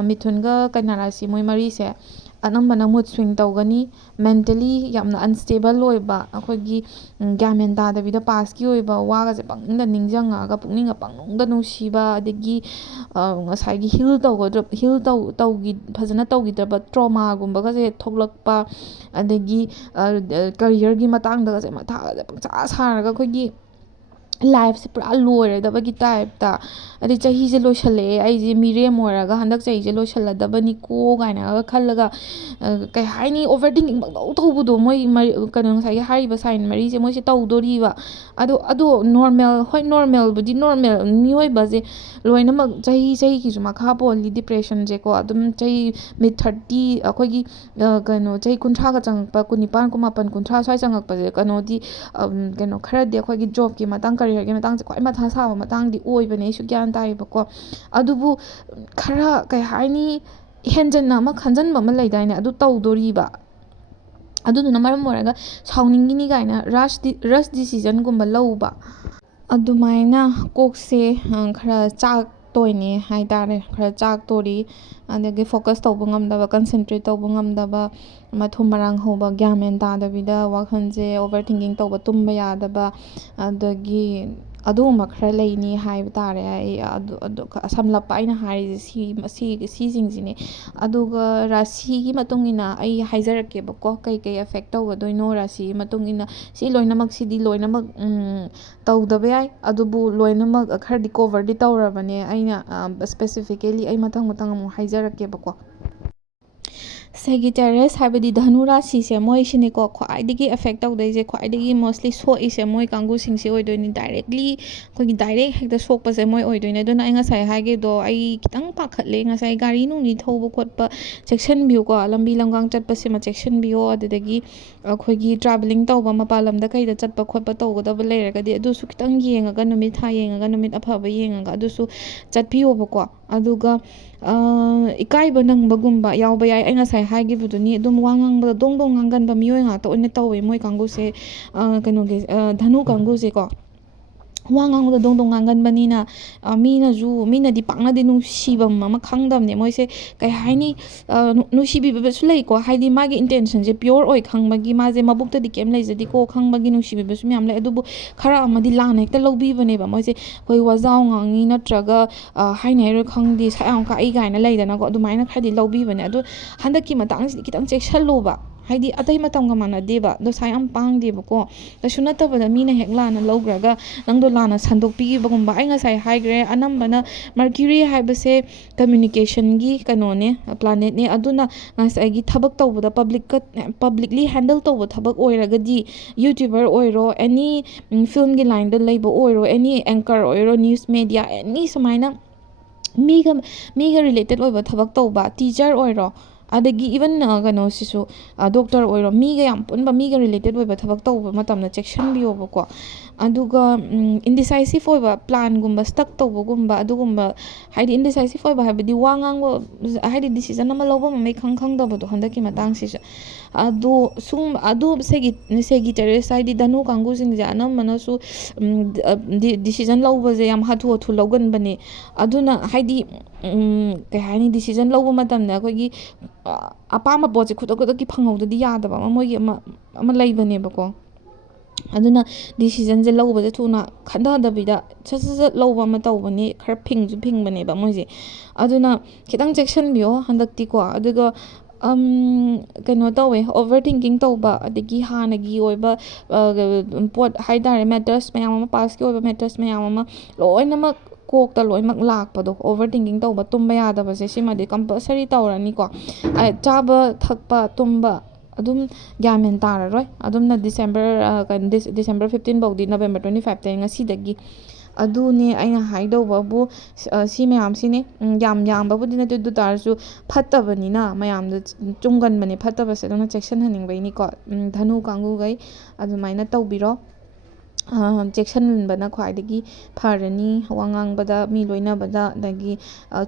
ꯃꯤꯊꯨꯟꯒ ꯀꯩꯅꯥ ꯔꯥꯁꯤ, ꯃꯣꯏ ꯃꯔꯤꯁꯦ ꯑꯅꯝꯕꯅ ꯃꯨꯠ ꯁ꯭ꯋꯤꯡ ꯇꯧꯒꯅꯤ. ꯃꯦꯟꯇꯦꯂꯤ ꯌꯥꯝꯅ ꯑꯟꯁꯇꯦꯕꯜ ꯑꯣꯏꯕ, ꯑꯩꯈꯣꯏꯒꯤ ꯒ꯭ꯌꯥꯟ ꯃꯦꯟ ꯇꯥꯗꯕꯤꯗ ꯄꯥꯁꯀꯤ ꯑꯣꯏꯕ ꯋꯥꯒꯁꯦ ꯄꯪꯅꯤꯡꯗ ꯅꯤꯡꯁꯤꯡꯉꯛꯑꯒ ꯄꯨꯛꯅꯤꯡꯒ ꯄꯪꯅꯨꯡꯗ ꯅꯨꯡꯁꯤꯕ. ꯑꯗꯒꯤ ꯉꯁꯥꯏꯒꯤ ꯐꯖꯅ ꯇꯧꯈꯤꯗ꯭ꯔꯕ ꯇ꯭ꯔꯣꯃꯥꯒꯨꯝꯕꯒꯁꯦ ꯊꯣꯛꯂꯛꯄ. ꯑꯗꯒꯤ ꯀꯔꯤꯌꯔꯒꯤ ꯃꯇꯥꯡꯗꯒꯁꯦ ꯃꯊꯥꯒꯁꯦ ꯄꯪꯁꯥ ꯁꯥꯔꯒ ꯑꯩꯈꯣꯏꯒꯤ ꯂꯥꯏꯐꯁꯦ ꯄꯨꯔꯥ ꯂꯣꯏꯔꯗꯕꯒꯤ ꯇꯥꯏꯞꯇ. ꯑꯗꯩ ꯆꯍꯤꯁꯦ ꯂꯣꯏꯁꯜꯂꯛꯑꯦ, ꯑꯩꯁꯦ ꯃꯤꯔꯦꯝ ꯑꯣꯏꯔꯒ ꯍꯟꯗꯛ ꯆꯍꯤꯁꯦ ꯂꯣꯏꯁꯜꯂꯗꯕꯅꯤꯀꯣ ꯀꯥꯏꯅꯒ ꯈꯜꯂꯒ ꯀꯩ ꯍꯥꯏꯅꯤ, ꯑꯣꯚꯔ ꯊꯤꯡꯀꯤꯡ ꯄꯪꯇꯧ ꯇꯧꯕꯗꯣ. ꯃꯣꯏ ꯉꯁꯥꯏꯒꯤ ꯍꯥꯏꯔꯤꯕ ꯁꯥꯏꯟ ꯃꯔꯤꯁꯦ, ꯃꯣꯏꯁꯦ ꯇꯧꯗꯣꯔꯤꯕ. ꯑꯗꯣ ꯅꯣꯔꯃꯦꯜꯕꯨꯗꯤ ꯅꯣꯔꯃꯦꯜ, ꯃꯤꯑꯣꯏꯕꯁꯦ ꯂꯣꯏꯅꯃꯛ ꯆꯍꯤꯒꯤꯁꯨ ꯃꯈꯥ ꯄꯣꯜꯂꯤ ꯗꯤꯄ꯭ꯔꯦꯁꯟꯁꯦꯀꯣ. ꯑꯗꯨꯝ ꯆꯍꯤ ꯃꯤꯠ 30, ꯑꯩꯈꯣꯏꯒꯤ ꯆꯍꯤ 19ꯒ ꯆꯪꯉꯛꯄ, 19, 19, 20 ꯁ꯭ꯋꯥꯏ ꯆꯪꯉꯛꯄꯁꯦ ꯈꯔꯗꯤ ꯑꯩꯈꯣꯏꯒꯤ ꯖꯣꯕꯀꯤ ꯃꯇꯥꯡ, ꯀꯔꯤꯌꯔꯒꯤ ꯃꯇꯥꯡꯁꯦ ꯈ꯭ꯋꯥꯏ ꯃꯊꯥ ꯁꯥꯕ ꯃꯇꯥꯡꯗꯤ ꯑꯣꯏꯕꯅꯦ. ꯑꯩꯁꯨ ꯒ꯭ꯌꯥꯟ ꯇꯥꯏꯌꯦꯕꯀꯣ. ꯑꯗꯨꯕꯨ ꯈꯔ ꯀꯩ ꯍꯥꯏꯅꯤ, ꯍꯦꯟꯖꯟꯅ ꯑꯃ ꯈꯟꯖꯟꯕ ꯑꯃ ꯂꯩꯗꯥꯏꯅꯦ, ꯑꯗꯨ ꯇꯧꯗꯣꯔꯤꯕ. ꯑꯗꯨꯗꯨꯅ ꯃꯔꯝ ꯑꯣꯏꯔꯒ ꯁꯥꯎꯅꯤꯡꯉꯤꯅꯤ ꯀꯥꯏꯅ ꯔꯁ ꯗꯤꯁꯤꯖꯟꯒꯨꯝꯕ ꯂꯧꯕ, ꯑꯗꯨꯃꯥꯏꯅ ꯀꯣꯛꯁꯦ ꯈꯔ ꯆꯥꯛꯇꯣꯏꯅꯦ ꯍꯥꯏꯇꯥꯔꯦ. ꯈꯔ ꯆꯥꯛꯇꯣꯔꯤ. ꯑꯗꯒꯤ ꯐꯣꯀꯁ ꯇꯧꯕ ꯉꯝꯗꯕ, ꯀꯟꯁꯦꯟꯇ꯭ꯔꯦꯠ ꯇꯧꯕ ꯉꯝꯗꯕ, ꯃꯊꯨꯝ ꯃꯔꯥꯡ ꯍꯧꯕ, ꯒ꯭ꯌꯥꯟ ꯃꯦꯟ ꯇꯥꯗꯕꯤꯗ ꯋꯥꯈꯜꯁꯦ ꯑꯣꯚꯔ ꯊꯤꯡꯀꯤꯡ ꯇꯧꯕ, ꯇꯨꯝꯕ ꯌꯥꯗꯕ, ꯑꯗꯒꯤ ꯑꯗꯨꯒꯨꯝꯕ ꯈꯔ ꯂꯩꯅꯤ ꯍꯥꯏꯕ ꯇꯥꯔꯦ. ꯁꯝꯂꯞꯄ ꯑꯩꯅ ꯍꯥꯏꯔꯤꯁꯦ ꯁꯤꯁꯤꯡꯁꯤꯅꯦ. ꯑꯗꯨꯒ ꯔꯥꯁꯤꯒꯤ ꯃꯇꯨꯡꯏꯟꯅ ꯑꯩ ꯍꯥꯏꯖꯔꯛꯀꯦꯕꯀꯣ, ꯀꯩ ꯑꯦꯐꯦꯛ ꯇꯧꯒꯗꯣꯏꯅꯣ ꯔꯥꯁꯤꯒꯤ ꯃꯇꯨꯡꯏꯟꯅ. ꯁꯤꯗꯤ ꯂꯣꯏꯅꯃꯛ ꯇꯧꯗꯕ ꯌꯥꯏ, ꯑꯗꯨꯕꯨ ꯂꯣꯏꯅꯃꯛ ꯈꯔꯗꯤ ꯀꯣꯚꯔꯗꯤ ꯇꯧꯔꯕꯅꯦ. ꯑꯩꯅ ꯁ꯭ꯄꯦꯁꯤꯐꯤꯀꯦꯂꯤ ꯑꯩ ꯃꯊꯪ ꯑꯃꯨꯛ ꯍꯥꯏꯖꯔꯛꯀꯦꯕꯀꯣ. Sagittarius ꯍꯥꯏꯕꯗꯤ ꯙꯅꯨ ꯔꯥꯁꯤꯁꯦ ꯃꯣꯏꯁꯤꯅꯦꯀꯣ ꯈ꯭ꯋꯥꯏꯗꯒꯤ ꯑꯦꯐꯦꯛ ꯇꯧꯗꯣꯏꯁꯦ, ꯈ꯭ꯋꯥꯏꯗꯒꯤ ꯃꯣꯁꯂꯤ ꯁꯣꯛꯏꯁꯦ ꯃꯣꯏ ꯀꯥꯡꯕꯨꯁꯤꯡꯁꯦ ꯑꯣꯏꯗꯣꯏꯅꯤ, ꯗꯥꯏꯔꯦꯛꯂꯤ ꯑꯩꯈꯣꯏꯒꯤ ꯗꯥꯏꯔꯦꯛ ꯍꯦꯛꯇ ꯁꯣꯛꯄꯁꯦ ꯃꯣꯏ ꯑꯣꯏꯗꯣꯏꯅꯦ꯫ ꯑꯗꯨꯅ ꯑꯩ ꯉꯁꯥꯏ ꯍꯥꯏꯒꯤꯗꯣ ꯑꯩ ꯈꯤꯇꯪ ꯄꯥꯈꯠꯂꯦ ꯉꯁꯥꯏ ꯒꯥꯔꯤ ꯅꯨꯡꯂꯤ ꯊꯧꯕ ꯈꯣꯠꯄ ꯆꯦꯛꯁꯤꯟꯕꯤꯌꯨꯀꯣ, ꯂꯝꯕꯤ ꯂꯝꯒꯥꯡ ꯆꯠꯄꯁꯤꯃ ꯆꯦꯛꯁꯤꯟꯕꯤꯌꯣ, ꯑꯗꯨꯗꯒꯤ ꯑꯩꯈꯣꯏꯒꯤ ꯇ꯭ꯔꯥꯚꯦꯂꯤꯡ ꯇꯧꯕ ꯃꯄꯥꯟ ꯂꯝꯗ ꯀꯩꯗ ꯆꯠꯄ ꯈꯣꯠꯄ ꯇꯧꯒꯗꯕ ꯂꯩꯔꯒꯗꯤ ꯑꯗꯨꯁꯨ ꯈꯤꯇꯪ ꯌꯦꯡꯉꯒ, ꯅꯨꯃꯤꯠ ꯊꯥ ꯌꯦꯡꯉꯒ, ꯅꯨꯃꯤꯠ ꯑꯐꯕ ꯌꯦꯡꯉꯒ ꯑꯗꯨꯁꯨ ꯆꯠꯄꯤꯌꯣꯕꯀꯣ꯫ ꯑꯗꯨꯒ ꯏꯀꯥꯏꯕ ꯅꯪꯕꯒꯨꯝꯕ ꯌꯥꯎꯕ ꯌꯥꯏ, ꯑꯩ ꯉꯁꯥꯏ ꯍꯥꯏꯈꯤꯕꯗꯨꯅꯤ ꯑꯗꯨꯝ ꯋꯥ ꯉꯥꯡꯕꯗ ꯗꯣꯡ ꯗꯣꯡ ꯉꯥꯡꯒꯟꯕ ꯃꯤꯑꯣꯏ ꯉꯥꯛꯇ ꯑꯣꯏꯅ ꯇꯧꯋꯦ ꯃꯣꯏ ꯀꯥꯡꯕꯨꯁꯦ, ꯀꯩꯅꯣꯒꯤ ꯙꯅꯨ ꯀꯥꯡꯕꯨꯁꯦꯀꯣ꯫ ꯋꯥ ꯉꯥꯡꯕꯗ ꯗꯣꯡ ꯗꯣꯡ ꯉꯥꯡꯒꯟꯕꯅꯤꯅ ꯃꯤꯅꯗꯤ ꯄꯥꯛꯅꯗꯤ ꯅꯨꯡꯁꯤꯐꯝ ꯑꯃ ꯈꯪꯗꯕꯅꯦ ꯃꯣꯏꯁꯦ, ꯀꯩ ꯍꯥꯏꯅꯤ, ꯅꯨꯡꯁꯤꯕꯤꯕꯁꯨ ꯂꯩꯀꯣ, ꯍꯥꯏꯗꯤ ꯃꯥꯒꯤ ꯏꯟꯇꯦꯟꯁꯟꯁꯦ ꯄꯤꯌꯣꯔ ꯑꯣꯏ ꯈꯪꯕꯒꯤ, ꯃꯥꯁꯦ ꯃꯕꯨꯛꯇꯗꯤ ꯀꯩꯝ ꯂꯩꯖꯗꯦꯀꯣ ꯈꯪꯕꯒꯤ ꯅꯨꯡꯁꯤꯕꯤꯕꯁꯨ ꯃꯌꯥꯝ ꯂꯩ꯫ ꯑꯗꯨꯕꯨ ꯈꯔ ꯑꯃꯗꯤ ꯂꯥꯟꯅ ꯍꯦꯛꯇ ꯂꯧꯕꯤꯕꯅꯦꯕ ꯃꯣꯏꯁꯦ, ꯑꯩꯈꯣই ꯋꯥꯖꯥꯎ ꯉꯥꯡꯉꯤ ꯅꯠꯇ꯭ꯔꯒ ꯍꯥꯏꯅꯩꯔꯣꯏ ꯈꯪꯗꯦ ꯁꯛ ꯌꯥꯝ ꯀꯥꯛꯏ ꯀꯥꯏꯅ ꯂꯩꯗꯅꯀꯣ, ꯑꯗꯨꯃꯥꯏꯅ ꯈꯔꯗꯤ ꯂꯧꯕꯤꯕꯅꯦ꯫ ꯑꯗꯣ ꯍꯟꯗꯛꯀꯤ ꯃꯇꯥꯡꯁꯤꯗꯤ ꯈꯤꯇꯪ ꯆꯦꯛꯁꯜꯂꯨꯕ, ꯍꯥꯏꯗꯤ ꯑꯇꯩ ꯃꯇꯝꯒ ꯃꯥꯟꯅꯗꯦꯕ, ꯗꯣꯁꯥ ꯌꯥꯝ ꯄꯥꯡꯗꯦꯕꯀꯣ, ꯀꯩꯁꯨ ꯅꯠꯇꯕꯗ ꯃꯤꯅ ꯍꯦꯛ ꯂꯥꯟꯅ ꯂꯧꯈ꯭ꯔꯒ ꯅꯪꯗꯣ ꯂꯥꯟꯅ ꯁꯟꯗꯣꯛꯄꯤꯈꯤꯕꯒꯨꯝꯕ꯫ ꯑꯩ ꯉꯁꯥꯏ ꯍꯥꯏꯈ꯭ꯔꯦ, ꯑꯅꯝꯕꯅ ꯃꯔꯀ꯭ꯌꯨꯔꯤ ꯍꯥꯏꯕꯁꯦ ꯀꯝꯃ꯭ꯌꯨꯅꯤꯀꯦꯁꯟꯒꯤ ꯀꯩꯅꯣꯅꯦ, ꯄ꯭ꯂꯥꯅꯦꯠꯅꯦ꯫ ꯑꯗꯨꯅ ꯉꯁꯥꯏꯒꯤ ꯊꯕꯛ ꯇꯧꯕꯗ ꯄꯕ꯭ꯂꯤꯛꯂꯤ ꯍꯦꯟꯗꯜ ꯇꯧꯕ ꯊꯕꯛ ꯑꯣꯏꯔꯒꯗꯤ, ꯌꯨꯇ꯭ꯌꯨꯕꯔ ꯑꯣꯏꯔꯣ, ꯑꯦꯅꯤ ꯐꯤꯜꯝꯒꯤ ꯂꯥꯏꯟꯗ ꯂꯩꯕ ꯑꯣꯏꯔꯣ, ꯑꯦꯅꯤ ꯑꯦꯡꯀꯔ ꯑꯣꯏꯔꯣ, ꯅ꯭ꯌꯨꯁ ꯃꯦꯗꯤꯌꯥ, ꯑꯦꯅꯤ ꯁꯨꯃꯥꯏꯅ ꯃꯤꯒ ꯔꯤꯂꯦꯇꯦꯠ ꯑꯣꯏꯕ ꯊꯕꯛ ꯇꯧꯕ, ꯇꯤꯆꯔ ꯑꯣꯏꯔꯣ, ꯑꯗꯒꯤ ꯏꯚꯟ ꯀꯩꯅꯣꯁꯤꯁꯨ ꯗꯣꯛꯇꯔ ꯑꯣꯏꯔꯣ, ꯃꯤꯒ ꯌꯥꯝ ꯄꯨꯟꯕ, ꯃꯤꯒ ꯔꯤꯂꯦꯇꯦꯠ ꯑꯣꯏꯕ ꯊꯕꯛ ꯇꯧꯕ ꯃꯇꯝꯗ ꯆꯦꯛꯁꯤꯟꯕꯤꯌꯣꯕꯀꯣ꯫ ꯑꯗꯨꯒ ꯏꯟꯗꯤꯁꯥꯏꯁꯤꯞ ꯑꯣꯏꯕ, ꯄ꯭ꯂꯥꯟꯒꯨꯝꯕ ꯁ꯭ꯇꯛ ꯇꯧꯕꯒꯨꯝꯕ, ꯑꯗꯨꯒꯨꯝꯕ, ꯍꯥꯏꯗꯤ ꯏꯟꯗꯤꯁꯥꯏꯁꯤꯞ ꯑꯣꯏꯕ ꯍꯥꯏꯕꯗꯤ ꯋꯥ ꯉꯥꯡꯕ, ꯍꯥꯏꯗꯤ ꯗꯤꯁꯤꯖꯟ ꯑꯃ ꯂꯧꯕ ꯃꯃꯩ ꯈꯪꯗꯕꯗꯣ ꯍꯟꯗꯛꯀꯤ ꯃꯇꯥꯡꯁꯤꯁꯨ꯫ ꯑꯗꯨ ꯁꯦꯒꯤꯇꯦꯔꯤꯌꯁ ꯍꯥꯏꯗꯤ ꯙꯅꯨ ꯀꯥꯡꯕꯨꯁꯤꯡꯁꯦ ꯑꯅꯝꯕꯅꯁꯨ ꯗꯤꯁꯤꯖꯟ ꯂꯧꯕꯁꯦ ꯌꯥꯝ ꯍꯥꯊꯨ ꯍꯥꯊꯨ ꯂꯧꯒꯟꯕꯅꯦ꯫ ꯑꯗꯨꯅ ꯍꯥꯏꯗꯤ ꯀꯩ ꯍꯥꯏꯅꯤ, ꯗꯤꯁꯤꯖꯟ ꯂꯧꯕ ꯃꯇꯝꯗ ꯑꯩꯈꯣꯏꯒꯤ ꯑꯄꯥꯝꯕ ꯄꯣꯠꯁꯦ ꯈꯨꯗꯛꯀꯤ ꯐꯪꯍꯧꯗꯗꯤ ꯌꯥꯗꯕ ꯑꯃ ꯃꯣꯏꯒꯤ ꯑꯃ ꯂꯩꯕꯅꯦꯕꯀꯣ꯫ ꯑꯗꯨꯅ ꯗꯤꯁꯤꯖꯟꯁꯦ ꯂꯧꯕꯁꯦ ꯊꯨꯅ ꯈꯟꯊꯗꯕꯤꯗ ꯁꯠ ꯁꯠ ꯁꯠ ꯂꯧꯕ ꯑꯃ ꯇꯧꯕꯅꯤ, ꯈꯔ ꯐꯤꯡꯕꯅꯦꯕ ꯃꯣꯏꯁꯦ꯫ ꯑꯗꯨꯅ ꯈꯤꯇꯪ ꯆꯦꯛꯁꯤꯟꯕꯤꯌꯣ ꯍꯟꯗꯛꯇꯤꯀꯣ꯫ ꯑꯗꯨꯒ ꯀꯩꯅꯣ ꯇꯧꯋꯦ, ꯑꯣꯚꯔ ꯊꯤꯡꯀꯤꯡ ꯇꯧꯕ, ꯑꯗꯒꯤ ꯍꯥꯟꯅꯒꯤ ꯑꯣꯏꯕ ꯄꯣꯠ ꯍꯥꯏꯇꯥꯔꯦ, ꯃꯦꯇꯔꯁ ꯃꯌꯥꯝ ꯑꯃ, ꯄꯥꯁꯀꯤ ꯑꯣꯏꯕ ꯃꯦꯇꯔꯁ ꯃꯌꯥꯝ ꯑꯃ ꯂꯣꯏꯅꯃꯛ ꯀꯣꯛꯇ ꯂꯣꯏꯅꯃꯛ ꯂꯥꯛꯄꯗꯣ, ꯑꯣꯚꯔ ꯊꯤꯡꯀꯤꯡ ꯇꯧꯕ, ꯇꯨꯝꯕ ꯌꯥꯗꯕꯁꯦ, ꯁꯤꯃꯗꯤ ꯀꯝꯄꯜꯁꯔꯤ ꯇꯧꯔꯅꯤꯀꯣ꯫ ꯆꯥꯕ ꯊꯛꯄ ꯇꯨꯝꯕ ꯑꯗꯨꯝ ꯒ꯭ꯌꯥꯟ ꯃꯦꯟ ꯇꯥꯔꯔꯣꯏ꯫ ꯑꯗꯨꯝꯅ ꯗꯤꯁꯦꯝꯕꯔ 15 ꯐꯥꯎꯗꯤ, ꯅꯕꯦꯝꯕꯔ 25 ꯉꯁꯤꯗꯒꯤ ꯑꯗꯨꯅꯦ ꯑꯩꯅ ꯍꯥꯏꯗꯧꯕꯕꯨ ꯁꯤ ꯃꯌꯥꯝꯁꯤꯅꯦ꯫ ꯌꯥꯝ ꯌꯥꯝꯕꯕꯨꯗꯤ ꯅꯠꯇꯦ, ꯑꯗꯨ ꯇꯥꯔꯁꯨ ꯐꯠꯇꯕꯅꯤꯅ ꯃꯌꯥꯝꯗ ꯆꯨꯝꯒꯟꯕꯅꯦ ꯐꯠꯇꯕꯁꯦ, ꯑꯗꯨꯅ ꯆꯦꯛꯁꯤꯟꯍꯟꯅꯤꯡꯕꯩꯅꯤꯀꯣ ꯙꯅꯨ ꯀꯥꯡꯕꯨꯈꯩ ꯑꯗꯨꯃꯥꯏꯅ ꯇꯧꯕꯤꯔꯣ꯫ ꯆꯦꯛꯁꯤꯟꯕꯅ ꯈ꯭ꯋꯥꯏꯗꯒꯤ ꯐꯔꯅꯤ, ꯋꯥ ꯉꯥꯡꯕꯗ, ꯃꯤ ꯂꯣꯏꯅꯕꯗ, ꯑꯗꯒꯤ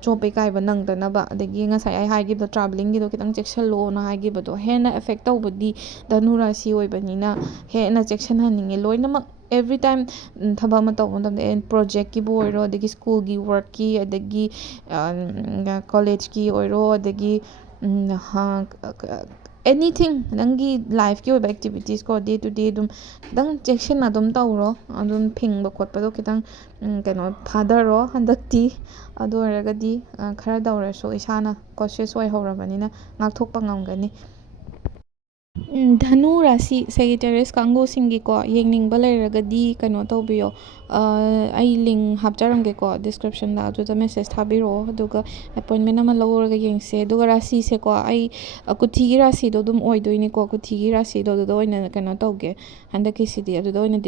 ꯆꯣꯞꯄ ꯏꯀꯥꯏꯕ ꯅꯪꯗꯅꯕ, ꯑꯗꯒꯤ ꯉꯁꯥꯏ ꯑꯩ ꯍꯥꯏꯈꯤꯕꯗꯣ ꯇ꯭ꯔꯥꯚꯦꯂꯤꯡꯒꯤꯗꯣ ꯈꯤꯇꯪ ꯆꯦꯛꯁꯤꯜꯂꯣꯅ ꯍꯥꯏꯈꯤꯕꯗꯣ, ꯍꯦꯟꯅ ꯑꯦꯐꯦꯛ ꯇꯧꯕꯗꯤ ꯙꯅꯨ ꯔꯥꯁꯤ ꯑꯣꯏꯕꯅꯤꯅ ꯍꯦꯟꯅ ꯆꯦꯛꯁꯤꯟꯍꯟꯅꯤꯡꯉꯦ ꯂꯣꯏꯅꯃꯛ꯫ ꯑꯦꯚ꯭ꯔꯤ ꯇꯥꯏꯝ ꯊꯕꯛ ꯑꯃ ꯇꯧꯕ ꯃꯇꯝꯗ, ꯄ꯭ꯔꯣꯖꯦꯛꯀꯤꯕꯨ ꯑꯣꯏꯔꯣ, ꯑꯗꯒꯤ ꯁ꯭ꯀꯨꯜꯒꯤ ꯋꯥꯔꯛꯀꯤ, ꯑꯗꯒꯤ ꯀꯣꯂꯦꯖꯀꯤ ꯑꯣꯏꯔꯣ, ꯑꯗꯒꯤ ꯑꯦꯅꯤꯊꯤꯡ ꯅꯪꯒꯤ ꯂꯥꯏꯐꯀꯤ ꯑꯣꯏꯕ ꯑꯦꯛꯇꯤꯚꯤꯇꯤꯁ ꯀꯣ, ꯗꯦ ꯇꯨ ꯗꯦ ꯑꯗꯨꯝ ꯈꯤꯇꯪ ꯆꯦꯛꯁꯤꯟꯅ ꯑꯗꯨꯝ ꯇꯧꯔꯣ꯫ ꯑꯗꯨꯝ ꯐꯤꯡꯕ ꯈꯣꯠꯄꯗꯣ ꯈꯤꯇꯪ ꯀꯩꯅꯣ ꯊꯥꯗꯔꯣ ꯍꯟꯗꯛꯇꯤ꯫ ꯑꯗꯨ ꯑꯣꯏꯔꯒꯗꯤ ꯈꯔ ꯇꯧꯔꯁꯨ ꯏꯁꯥꯅ ꯀꯣꯁꯤꯌꯁ ꯑꯣꯏꯍꯧꯔꯕꯅꯤꯅ ꯉꯥꯛꯊꯣꯛꯄ ꯉꯝꯒꯅꯤ꯫ ꯙꯅꯨ ꯔꯥꯁꯤ ꯁꯦꯒꯤꯇꯦꯔꯤꯌꯁ ꯀꯥꯡꯕꯨꯁꯤꯡꯒꯤꯀꯣ ꯌꯦꯡꯅꯤꯡꯕ ꯂꯩꯔꯒꯗꯤ ꯀꯩꯅꯣ ꯇꯧꯕꯤꯌꯣ, ꯑꯩ ꯂꯤꯡ ꯍꯥꯞꯆꯔꯝꯒꯦꯀꯣ ꯗꯤꯁꯀ꯭ꯔꯤꯞꯁꯟꯗ, ꯑꯗꯨꯗ ꯃꯦꯁꯦꯁ ꯊꯥꯕꯤꯔꯛꯑꯣ, ꯑꯗꯨꯒ ꯑꯦꯄꯣꯏꯟꯃꯦꯟ ꯑꯃ ꯂꯧꯔꯒ ꯌꯦꯡꯁꯦ꯫ ꯑꯗꯨꯒ ꯔꯥꯁꯤꯁꯦꯀꯣ, ꯑꯩ ꯀꯨꯊꯤꯒꯤ ꯔꯥꯁꯤꯗꯣ ꯑꯗꯨꯝ ꯑꯣꯏꯗꯣꯏꯅꯤꯀꯣ, ꯀꯨꯊꯤꯒꯤ ꯔꯥꯁꯤꯗꯣ ꯑꯗꯨꯗ ꯑꯣꯏꯅ ꯀꯩꯅꯣ ꯇꯧꯒꯦ ꯍꯟꯗꯛꯀꯤꯁꯤꯗꯤ, ꯑꯗꯨꯗ ꯑꯣꯏꯅ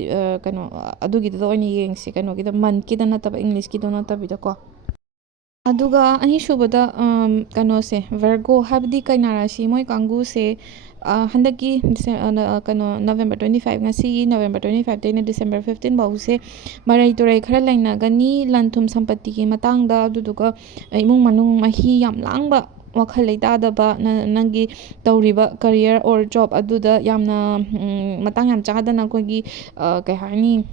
ꯀꯩꯅꯣ ꯑꯗꯨꯒꯤꯗꯨꯗ ꯑꯣꯏꯅ ꯌꯦꯡꯁꯦ, ꯀꯩꯅꯣꯒꯤꯗ ꯃꯟꯠꯀꯤꯗ ꯅꯠꯇꯕ, ꯏꯪꯂꯤꯁꯀꯤꯗꯣ ꯅꯠꯇꯕꯤꯗꯀꯣ꯫ ꯑꯗꯨꯒ ꯑꯅꯤꯁꯨꯕꯗ ꯀꯩꯅꯣꯁꯦ, ꯚꯔꯒꯣ ꯍꯥꯏꯕꯗꯤ ꯀꯩꯅꯥ ꯔꯥꯁꯤ, ꯃꯣꯏ ꯀꯥꯡꯕꯨꯁꯦ ꯍꯟꯗꯛꯀꯤ ꯀꯩꯅꯣ ꯅꯕꯦꯝꯕꯔ 25, ꯉꯁꯤꯒꯤ ꯅꯕꯦꯝꯕꯔ 25ꯇꯩꯅ ꯗꯤꯁꯦꯝꯕꯔ 15 ꯐꯥꯎꯁꯦ ꯃꯔꯩ ꯇꯨꯔꯩ ꯈꯔ ꯂꯩꯅꯒꯅꯤ ꯂꯟ ꯊꯨꯝ ꯁꯝꯄꯇꯤꯒꯤ ꯃꯇꯥꯡꯗ, ꯑꯗꯨꯗꯨꯒ ꯏꯃꯨꯡ ꯃꯅꯨꯡ ꯃꯍꯤ ꯌꯥꯝ ꯂꯥꯡꯕ, ꯋꯥꯈꯜ ꯂꯩꯇꯥꯗꯕ, ꯅꯪꯒꯤ ꯇꯧꯔꯤꯕ ꯀꯔꯤꯌꯔ ꯑꯣꯔ ꯖꯣꯕ ꯑꯗꯨꯗ ꯌꯥꯝꯅ ꯃꯇꯥꯡ ꯌꯥꯝ ꯆꯥꯗꯅ ꯑꯩꯈꯣꯏꯒꯤ ꯀꯩ ꯍꯥꯏꯅꯤ,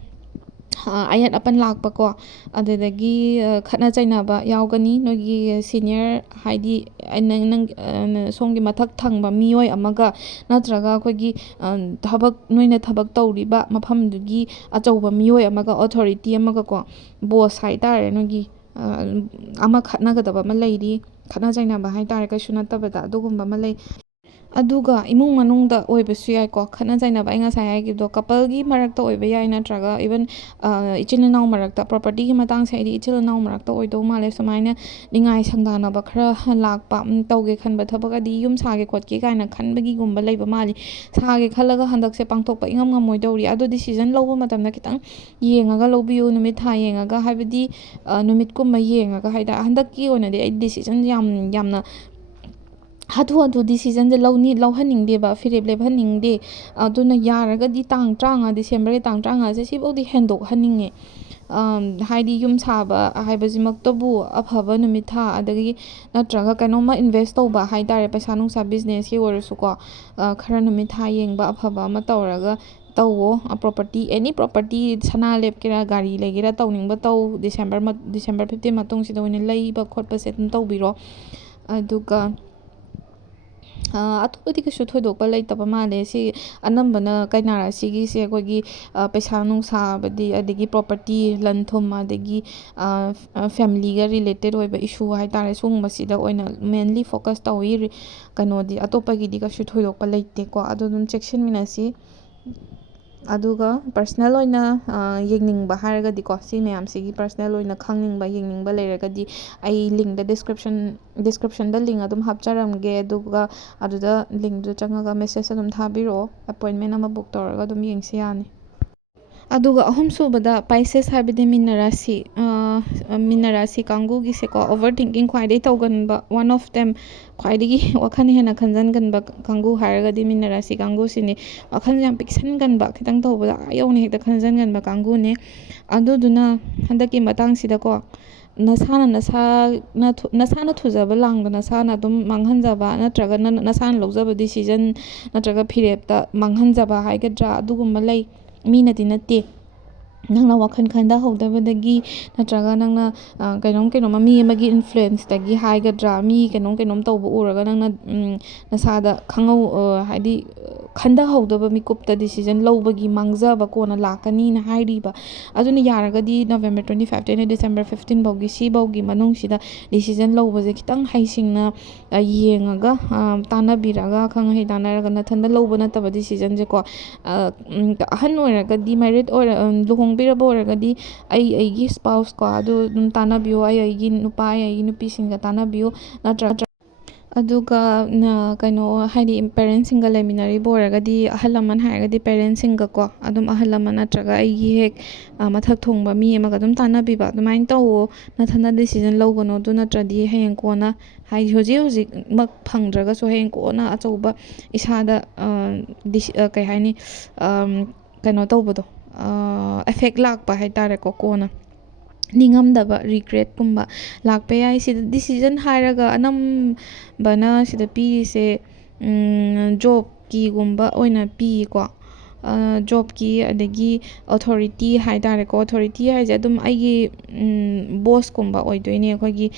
ꯑꯌꯦꯠ ꯑꯄꯟ ꯂꯥꯛꯄꯀꯣ, ꯑꯗꯨꯗꯒꯤ ꯈꯠꯅ ꯆꯩꯅꯕ ꯌꯥꯎꯒꯅꯤ ꯅꯣꯏꯒꯤ ꯁꯤꯅꯤꯌꯔ, ꯍꯥꯏꯗꯤ ꯁꯣꯝꯒꯤ ꯃꯊꯛ ꯊꯪꯕ ꯃꯤꯑꯣꯏ ꯑꯃꯒ, ꯅꯠꯇ꯭ꯔꯒ ꯑꯩꯈꯣꯏꯒꯤ ꯅꯣꯏꯅ ꯊꯕꯛ ꯇꯧꯔꯤꯕ ꯃꯐꯝꯗꯨꯒꯤ ꯑꯆꯧꯕ ꯃꯤꯑꯣꯏ ꯑꯃꯒ, ꯑꯣꯊꯣꯔꯤꯇꯤ ꯑꯃꯒꯀꯣ, ꯕꯣꯁ ꯍꯥꯏꯇꯥꯔꯦ ꯅꯣꯏꯒꯤ, ꯑꯃ ꯈꯠꯅꯒꯗꯕ ꯑꯃ ꯂꯩꯔꯤ, ꯈꯠꯅ ꯆꯩꯅꯕ ꯍꯥꯏꯇꯥꯔꯦ ꯀꯩꯁꯨ ꯅꯠꯇꯕꯗ, ꯑꯗꯨꯒꯨꯝꯕ ꯑꯃ ꯂꯩ꯫ ꯑꯗꯨꯒ ꯏꯃꯨꯡ ꯃꯅꯨꯡꯗ ꯑꯣꯏꯕꯁꯨ ꯌꯥꯏꯀꯣ ꯈꯠꯅ ꯆꯩꯅꯕ ꯑꯩ ꯉꯁꯥꯏ ꯍꯥꯏꯈꯤꯕꯗꯣ ꯀꯄꯜꯒꯤ ꯃꯔꯛꯇ ꯑꯣꯏꯕ ꯌꯥꯏ ꯅꯠꯇ꯭ꯔꯒ ꯏꯚꯟ ꯏꯆꯤꯜ ꯏꯅꯥꯎ ꯃꯔꯛꯇ ꯄ꯭ꯔꯣꯄꯔꯇꯤꯒꯤ ꯃꯇꯥꯡꯁꯦ ꯑꯩꯗꯤ ꯏꯆꯤꯜ ꯏꯅꯥꯎ ꯃꯔꯛꯇ ꯑꯣꯏꯗꯧ ꯃꯥꯜꯂꯦ ꯁꯨꯃꯥꯏꯅ ꯅꯤꯡꯉꯥꯏ ꯁꯪꯗꯥꯅꯕ ꯈꯔ ꯂꯥꯛꯄ ꯇꯧꯒꯦ ꯈꯟꯕ ꯊꯕꯛ ꯑꯗꯤ ꯌꯨꯝ ꯁꯥꯒꯦ ꯈꯣꯠꯀꯦ ꯀꯥꯏꯅ ꯈꯟꯕꯒꯤꯒꯨꯝꯕ ꯂꯩꯕ ꯃꯥꯜꯂꯤ ꯁꯥꯒꯦ ꯈꯜꯂꯒ ꯍꯟꯗꯛꯁꯦ ꯄꯥꯡꯊꯣꯛꯄ ꯏꯉꯝ ꯉꯝꯃꯣꯏꯗꯧꯔꯤ ꯑꯗꯨ ꯗꯤꯁꯤꯖꯟ ꯂꯧꯕ ꯃꯇꯝꯗ ꯈꯤꯇꯪ ꯌꯦꯡꯉꯒ ꯂꯧꯕꯤꯌꯨ ꯅꯨꯃꯤꯠ ꯊꯥ ꯌꯦꯡꯉꯒ ꯍꯥꯏꯕꯗꯤ ꯅꯨꯃꯤꯠꯀꯨꯝꯕ ꯌꯦꯡꯉꯒ ꯍꯥꯏꯇꯥꯔꯦ ꯍꯟꯗꯛꯀꯤ ꯑꯣꯏꯅꯗꯤ ꯑꯩ ꯗꯤꯁꯤꯖꯟ ꯌꯥꯝꯅ ꯍꯥꯊꯨ ꯍꯥꯊꯨ ꯗꯤꯁꯤꯖꯟꯁꯦ ꯂꯧꯍꯟꯅꯤꯡꯗꯦꯕ ꯐꯤꯔꯦꯞ ꯂꯦꯞꯍꯟꯅꯤꯡꯗꯦ ꯑꯗꯨꯅ ꯌꯥꯔꯒꯗꯤ ꯇꯥꯡ 30 ꯗꯤꯁꯦꯝꯕꯔꯒꯤ ꯇꯥꯡ 30ꯁꯦ ꯁꯤꯐꯧꯗꯤ ꯍꯦꯟꯗꯣꯛꯍꯟꯅꯤꯡꯉꯦ ꯍꯥꯏꯗꯤ ꯌꯨꯝ ꯁꯥꯕ ꯍꯥꯏꯕꯁꯤꯃꯛꯇꯕꯨ ꯑꯐꯕ ꯅꯨꯃꯤꯠ ꯊꯥ ꯑꯗꯒꯤ ꯅꯠꯇ꯭ꯔꯒ ꯀꯩꯅꯣꯝꯃ ꯏꯟꯚꯦꯁ ꯇꯧꯕ ꯍꯥꯏꯇꯥꯔꯦ ꯄꯩꯁꯥ ꯅꯨꯡꯁꯥ ꯕꯤꯖꯤꯅꯦꯁꯀꯤ ꯑꯣꯏꯔꯁꯨꯀꯣ ꯈꯔ ꯅꯨꯃꯤꯠ ꯊꯥ ꯌꯦꯡꯕ ꯑꯐꯕ ꯑꯃ ꯇꯧꯔꯒ ꯇꯧꯋꯣ ꯄ꯭ꯔꯣꯄꯔꯇꯤ ꯑꯦꯅꯤ ꯄ꯭ꯔꯣꯄꯔꯇꯤ ꯁꯅꯥ ꯂꯦꯞꯀꯦꯔꯥ ꯒꯥꯔꯤ ꯂꯩꯒꯦꯔꯥ ꯇꯧꯅꯤꯡꯕ ꯇꯧ ꯗꯤꯁꯦꯝꯕꯔ 15 ꯃꯇꯨꯡꯁꯤꯗ ꯑꯣꯏꯅ ꯂꯩꯕ ꯈꯣꯠꯄꯁꯦ ꯑꯗꯨꯝ ꯇꯧꯕꯤꯔꯣ ꯑꯗꯨꯒ ꯑꯇꯣꯞꯄꯗꯤ ꯀꯩꯁꯨ ꯊꯣꯏꯗꯣꯛꯄ ꯂꯩꯇꯕ ꯃꯥꯜꯂꯦ ꯁꯤ ꯑꯅꯝꯕꯅ ꯀꯩꯅꯥ ꯔꯥꯁꯤꯒꯤꯁꯦ ꯑꯩꯈꯣꯏꯒꯤ ꯄꯩꯁꯥ ꯅꯨꯡꯁꯥꯕꯗꯤ ꯑꯗꯒꯤ ꯄ꯭ꯔꯣꯄꯔꯇꯤ ꯂꯟ ꯊꯨꯝ ꯑꯗꯒꯤ ꯐꯦꯃꯤꯂꯤꯒ ꯔꯤꯂꯦꯇꯦꯠ ꯑꯣꯏꯕ ꯏꯁꯨ ꯍꯥꯏꯇꯥꯔꯦ ꯁꯤꯒꯨꯝꯕꯁꯤꯗ ꯑꯣꯏꯅ ꯃꯦꯟꯂꯤ ꯐꯣꯀꯁ ꯇꯧꯋꯤ ꯀꯩꯅꯣꯗꯤ ꯑꯇꯣꯞꯄꯒꯤꯗꯤ ꯀꯩꯁꯨ ꯊꯣꯏꯗꯣꯛꯄ ꯂꯩꯇꯦꯀꯣ ꯑꯗꯨ ꯑꯗꯨꯝ ꯆꯦꯛꯁꯤꯟꯃꯤꯟꯅꯁꯤ ꯑꯗꯨꯒ ꯄꯔꯁꯅꯦꯜ ꯑꯣꯏꯅ ꯌꯦꯡꯅꯤꯡꯕ ꯍꯥꯏꯔꯒꯗꯤꯀꯣ ꯁꯤ ꯃꯌꯥꯝꯁꯤꯒꯤ ꯄꯔꯁꯅꯦꯜ ꯑꯣꯏꯅ ꯈꯪꯅꯤꯡꯕ ꯌꯦꯡꯅꯤꯡꯕ ꯂꯩꯔꯒꯗꯤ ꯑꯩ ꯂꯤꯡꯗ ꯗꯤꯁꯀ꯭ꯔꯤꯞꯁꯟꯗ ꯂꯤꯡ ꯑꯗꯨꯝ ꯍꯥꯞꯆꯔꯝꯒꯦ ꯑꯗꯨꯒ ꯑꯗꯨꯗ ꯂꯤꯡꯗꯨ ꯆꯪꯉꯒ ꯃꯦꯁꯦꯖ ꯑꯗꯨꯝ ꯊꯥꯕꯤꯔꯛꯑꯣ ꯑꯦꯄꯣꯏꯟꯃꯦꯟ ꯑꯃ ꯕꯨꯛ ꯇꯧꯔꯒ ꯑꯗꯨꯝ ꯌꯦꯡꯁꯤ ꯌꯥꯅꯤ ꯑꯗꯨꯒ ꯑꯍꯨꯝꯁꯨꯕꯗ ꯄꯥꯏꯁꯦꯁ ꯍꯥꯏꯕꯗꯤ ꯃꯤꯟꯅ ꯔꯥꯁꯤ ꯀꯥꯡꯕꯨꯒꯤꯁꯦꯀꯣ ꯑꯣꯚꯔ ꯊꯤꯡꯀꯤꯡ ꯈ꯭ꯋꯥꯏꯗꯒꯤ ꯇꯧꯒꯟꯕ ꯋꯥꯟ ꯑꯣꯐ ꯗꯦꯝ ꯈ꯭ꯋꯥꯏꯗꯒꯤ ꯋꯥꯈꯜ ꯍꯦꯟꯅ ꯈꯟꯖꯟꯒꯟꯕ ꯀꯥꯡꯕꯨ ꯍꯥꯏꯔꯒꯗꯤ ꯃꯤꯟꯅ ꯔꯥꯁꯤ ꯀꯥꯡꯕꯨꯁꯤꯅꯤ ꯋꯥꯈꯜꯁꯦ ꯌꯥꯝ ꯄꯤꯛꯁꯟꯒꯟꯕ ꯈꯤꯇꯪ ꯇꯧꯕꯗ ꯌꯧꯅ ꯍꯦꯛꯇ ꯈꯟꯖꯟꯒꯟꯕ ꯀꯥꯡꯕꯨꯅꯦ ꯑꯗꯨꯗꯨꯅ ꯍꯟꯗꯛꯀꯤ ꯃꯇꯥꯡꯁꯤꯗꯀꯣ ꯅꯁꯥꯅ ꯊꯨꯖꯕ ꯂꯥꯡꯕ ꯅꯁꯥꯅ ꯑꯗꯨꯝ ꯃꯥꯡꯍꯟꯖꯕ ꯅꯠꯇ꯭ꯔꯒ ꯅꯁꯥꯅ ꯂꯧꯖꯕ ꯗꯤꯁꯤꯖꯟ ꯅꯠꯇ꯭ꯔꯒ ꯐꯤꯔꯦꯞꯇ ꯃꯥꯡꯍꯟꯖꯕ ꯍꯥꯏꯒꯗ꯭ꯔꯥ ꯑꯗꯨꯒꯨꯝꯕ ꯂꯩ ꯃꯤꯅꯗꯤ ꯅꯠꯇꯦ ꯅꯪꯅ ꯋꯥꯈꯜ ꯈꯟꯊꯍꯧꯗꯕꯗꯒꯤ ꯅꯠꯇ꯭ꯔꯒ ꯅꯪꯅ ꯀꯩꯅꯣꯝꯃ ꯃꯤ ꯑꯃꯒꯤ ꯏꯟꯐ꯭ꯂꯨꯌꯦꯟꯁꯇꯒꯤ ꯍꯥꯏꯒꯗ꯭ꯔꯥ ꯃꯤ ꯀꯩꯅꯣꯝ ꯇꯧꯕ ꯎꯔꯒ ꯅꯪꯅ ꯅꯁꯥꯗ ꯍꯥꯏꯗꯤ ꯈꯟꯊꯍꯧꯗꯕ ꯃꯤꯀꯨꯞꯇ ꯗꯤꯁꯤꯖꯟ ꯂꯧꯕꯒꯤ ꯃꯥꯡꯖꯕ ꯀꯣꯟꯅ ꯂꯥꯛꯀꯅꯤꯅ ꯍꯥꯏꯔꯤꯕ ꯑꯗꯨꯅ ꯌꯥꯔꯒꯗꯤ ꯅꯕꯦꯝꯕꯔ 25 ꯗꯤꯁꯦꯝꯕꯔ 15 ꯐꯥꯎꯒꯤ ꯁꯤꯐꯥꯎꯒꯤ ꯃꯅꯨꯡꯁꯤꯗ ꯗꯤꯁꯤꯖꯟ ꯂꯧꯕꯁꯦ ꯈꯤꯇꯪ ꯍꯩꯁꯤꯡꯅ ꯌꯦꯡꯉꯒ ꯇꯥꯟꯅꯕꯤꯔꯒ ꯈꯪ ꯍꯩ ꯇꯥꯟꯅꯔꯒ ꯅꯊꯟꯗ ꯂꯧꯕ ꯅꯠꯇꯕ ꯗꯤꯁꯤꯖꯟꯁꯦꯀꯣ ꯑꯍꯟ ꯑꯣꯏꯔꯒꯗꯤ ꯃꯦꯔꯤꯠ ꯂꯨꯍꯣꯡꯕꯤꯔꯕ ꯑꯣꯏꯔꯒꯗꯤ ꯑꯩꯒꯤ ꯁ꯭ꯄꯥꯎꯁ ꯀꯣ ꯑꯗꯨ ꯑꯗꯨꯝ ꯇꯥꯟꯅꯕꯤꯌꯨ ꯑꯩꯒꯤ ꯅꯨꯄꯥ ꯑꯩꯒꯤ ꯅꯨꯄꯤꯁꯤꯡꯒ ꯇꯥꯟꯅꯕꯤꯌꯨ ꯅꯠꯇ꯭ꯔꯒ ꯑꯗꯨꯒ ꯀꯩꯅꯣ ꯍꯥꯏꯗꯤ ꯄꯦꯔꯦꯟꯁꯁꯤꯡꯒ ꯂꯩꯃꯤꯟꯅꯔꯤꯕ ꯑꯣꯏꯔꯒꯗꯤ ꯑꯍꯜ ꯂꯃꯟ ꯍꯥꯏꯔꯒꯗꯤ ꯄꯦꯔꯦꯟꯁꯁꯤꯡꯒꯀꯣ ꯑꯗꯨꯝ ꯑꯍꯜ ꯂꯃꯟ ꯅꯠꯇ꯭ꯔꯒ ꯑꯩꯒꯤ ꯍꯦꯛ ꯃꯊꯛ ꯊꯣꯡꯕ ꯃꯤ ꯑꯃꯒ ꯑꯗꯨꯝ ꯇꯥꯟꯅꯕꯤꯕ ꯑꯗꯨꯃꯥꯏꯅ ꯇꯧꯋꯣ ꯅꯊꯟꯗ ꯗꯤꯁꯤꯖꯟ ꯂꯧꯒꯅꯣ ꯑꯗꯨ ꯅꯠꯇ꯭ꯔꯗꯤ ꯍꯌꯦꯡ ꯀꯣꯟꯅ ꯍꯥꯏꯗꯤ ꯍꯧꯖꯤꯛꯃꯛꯐꯪꯗ꯭ꯔꯒꯁꯨ ꯍꯌꯦꯡ ꯀꯣꯟꯅ ꯑꯆꯧꯕ ꯏꯁꯥꯗ ꯀꯩ ꯍꯥꯏꯅꯤ ꯀꯩꯅꯣ ꯇꯧꯕꯗꯣ ꯑꯦꯐꯦꯛ ꯂꯥꯛꯄ ꯍꯥꯏꯇꯥꯔꯦꯀꯣ ꯀꯣꯟꯅ ꯅꯤꯡꯉꯝꯗꯕ ꯔꯤꯒ꯭ꯔꯦꯠꯀꯨꯝꯕ ꯂꯥꯛꯄ ꯌꯥꯏ ꯁꯤꯗ ꯗꯤꯁꯤꯖꯟ ꯍꯥꯏꯔꯒ ꯑꯅꯝꯕꯅ ꯁꯤꯗ ꯄꯤꯔꯤꯁꯦ ꯖꯣꯕꯀꯤꯒꯨꯝꯕ ꯑꯣꯏꯅ ꯄꯤꯀꯣ ꯖꯣꯕꯀꯤ ꯑꯗꯒꯤ ꯑꯣꯊꯣꯔꯤꯇꯤ ꯍꯥꯏꯇꯥꯔꯦꯀꯣ ꯑꯣꯊꯣꯔꯤꯇꯤ ꯍꯥꯏꯁꯦ ꯑꯗꯨꯝ ꯑꯩꯒꯤ ꯕꯣꯁꯀꯨꯝꯕ ꯑꯣꯏꯗꯣꯏꯅꯦ ꯑꯩꯈꯣꯏꯒꯤ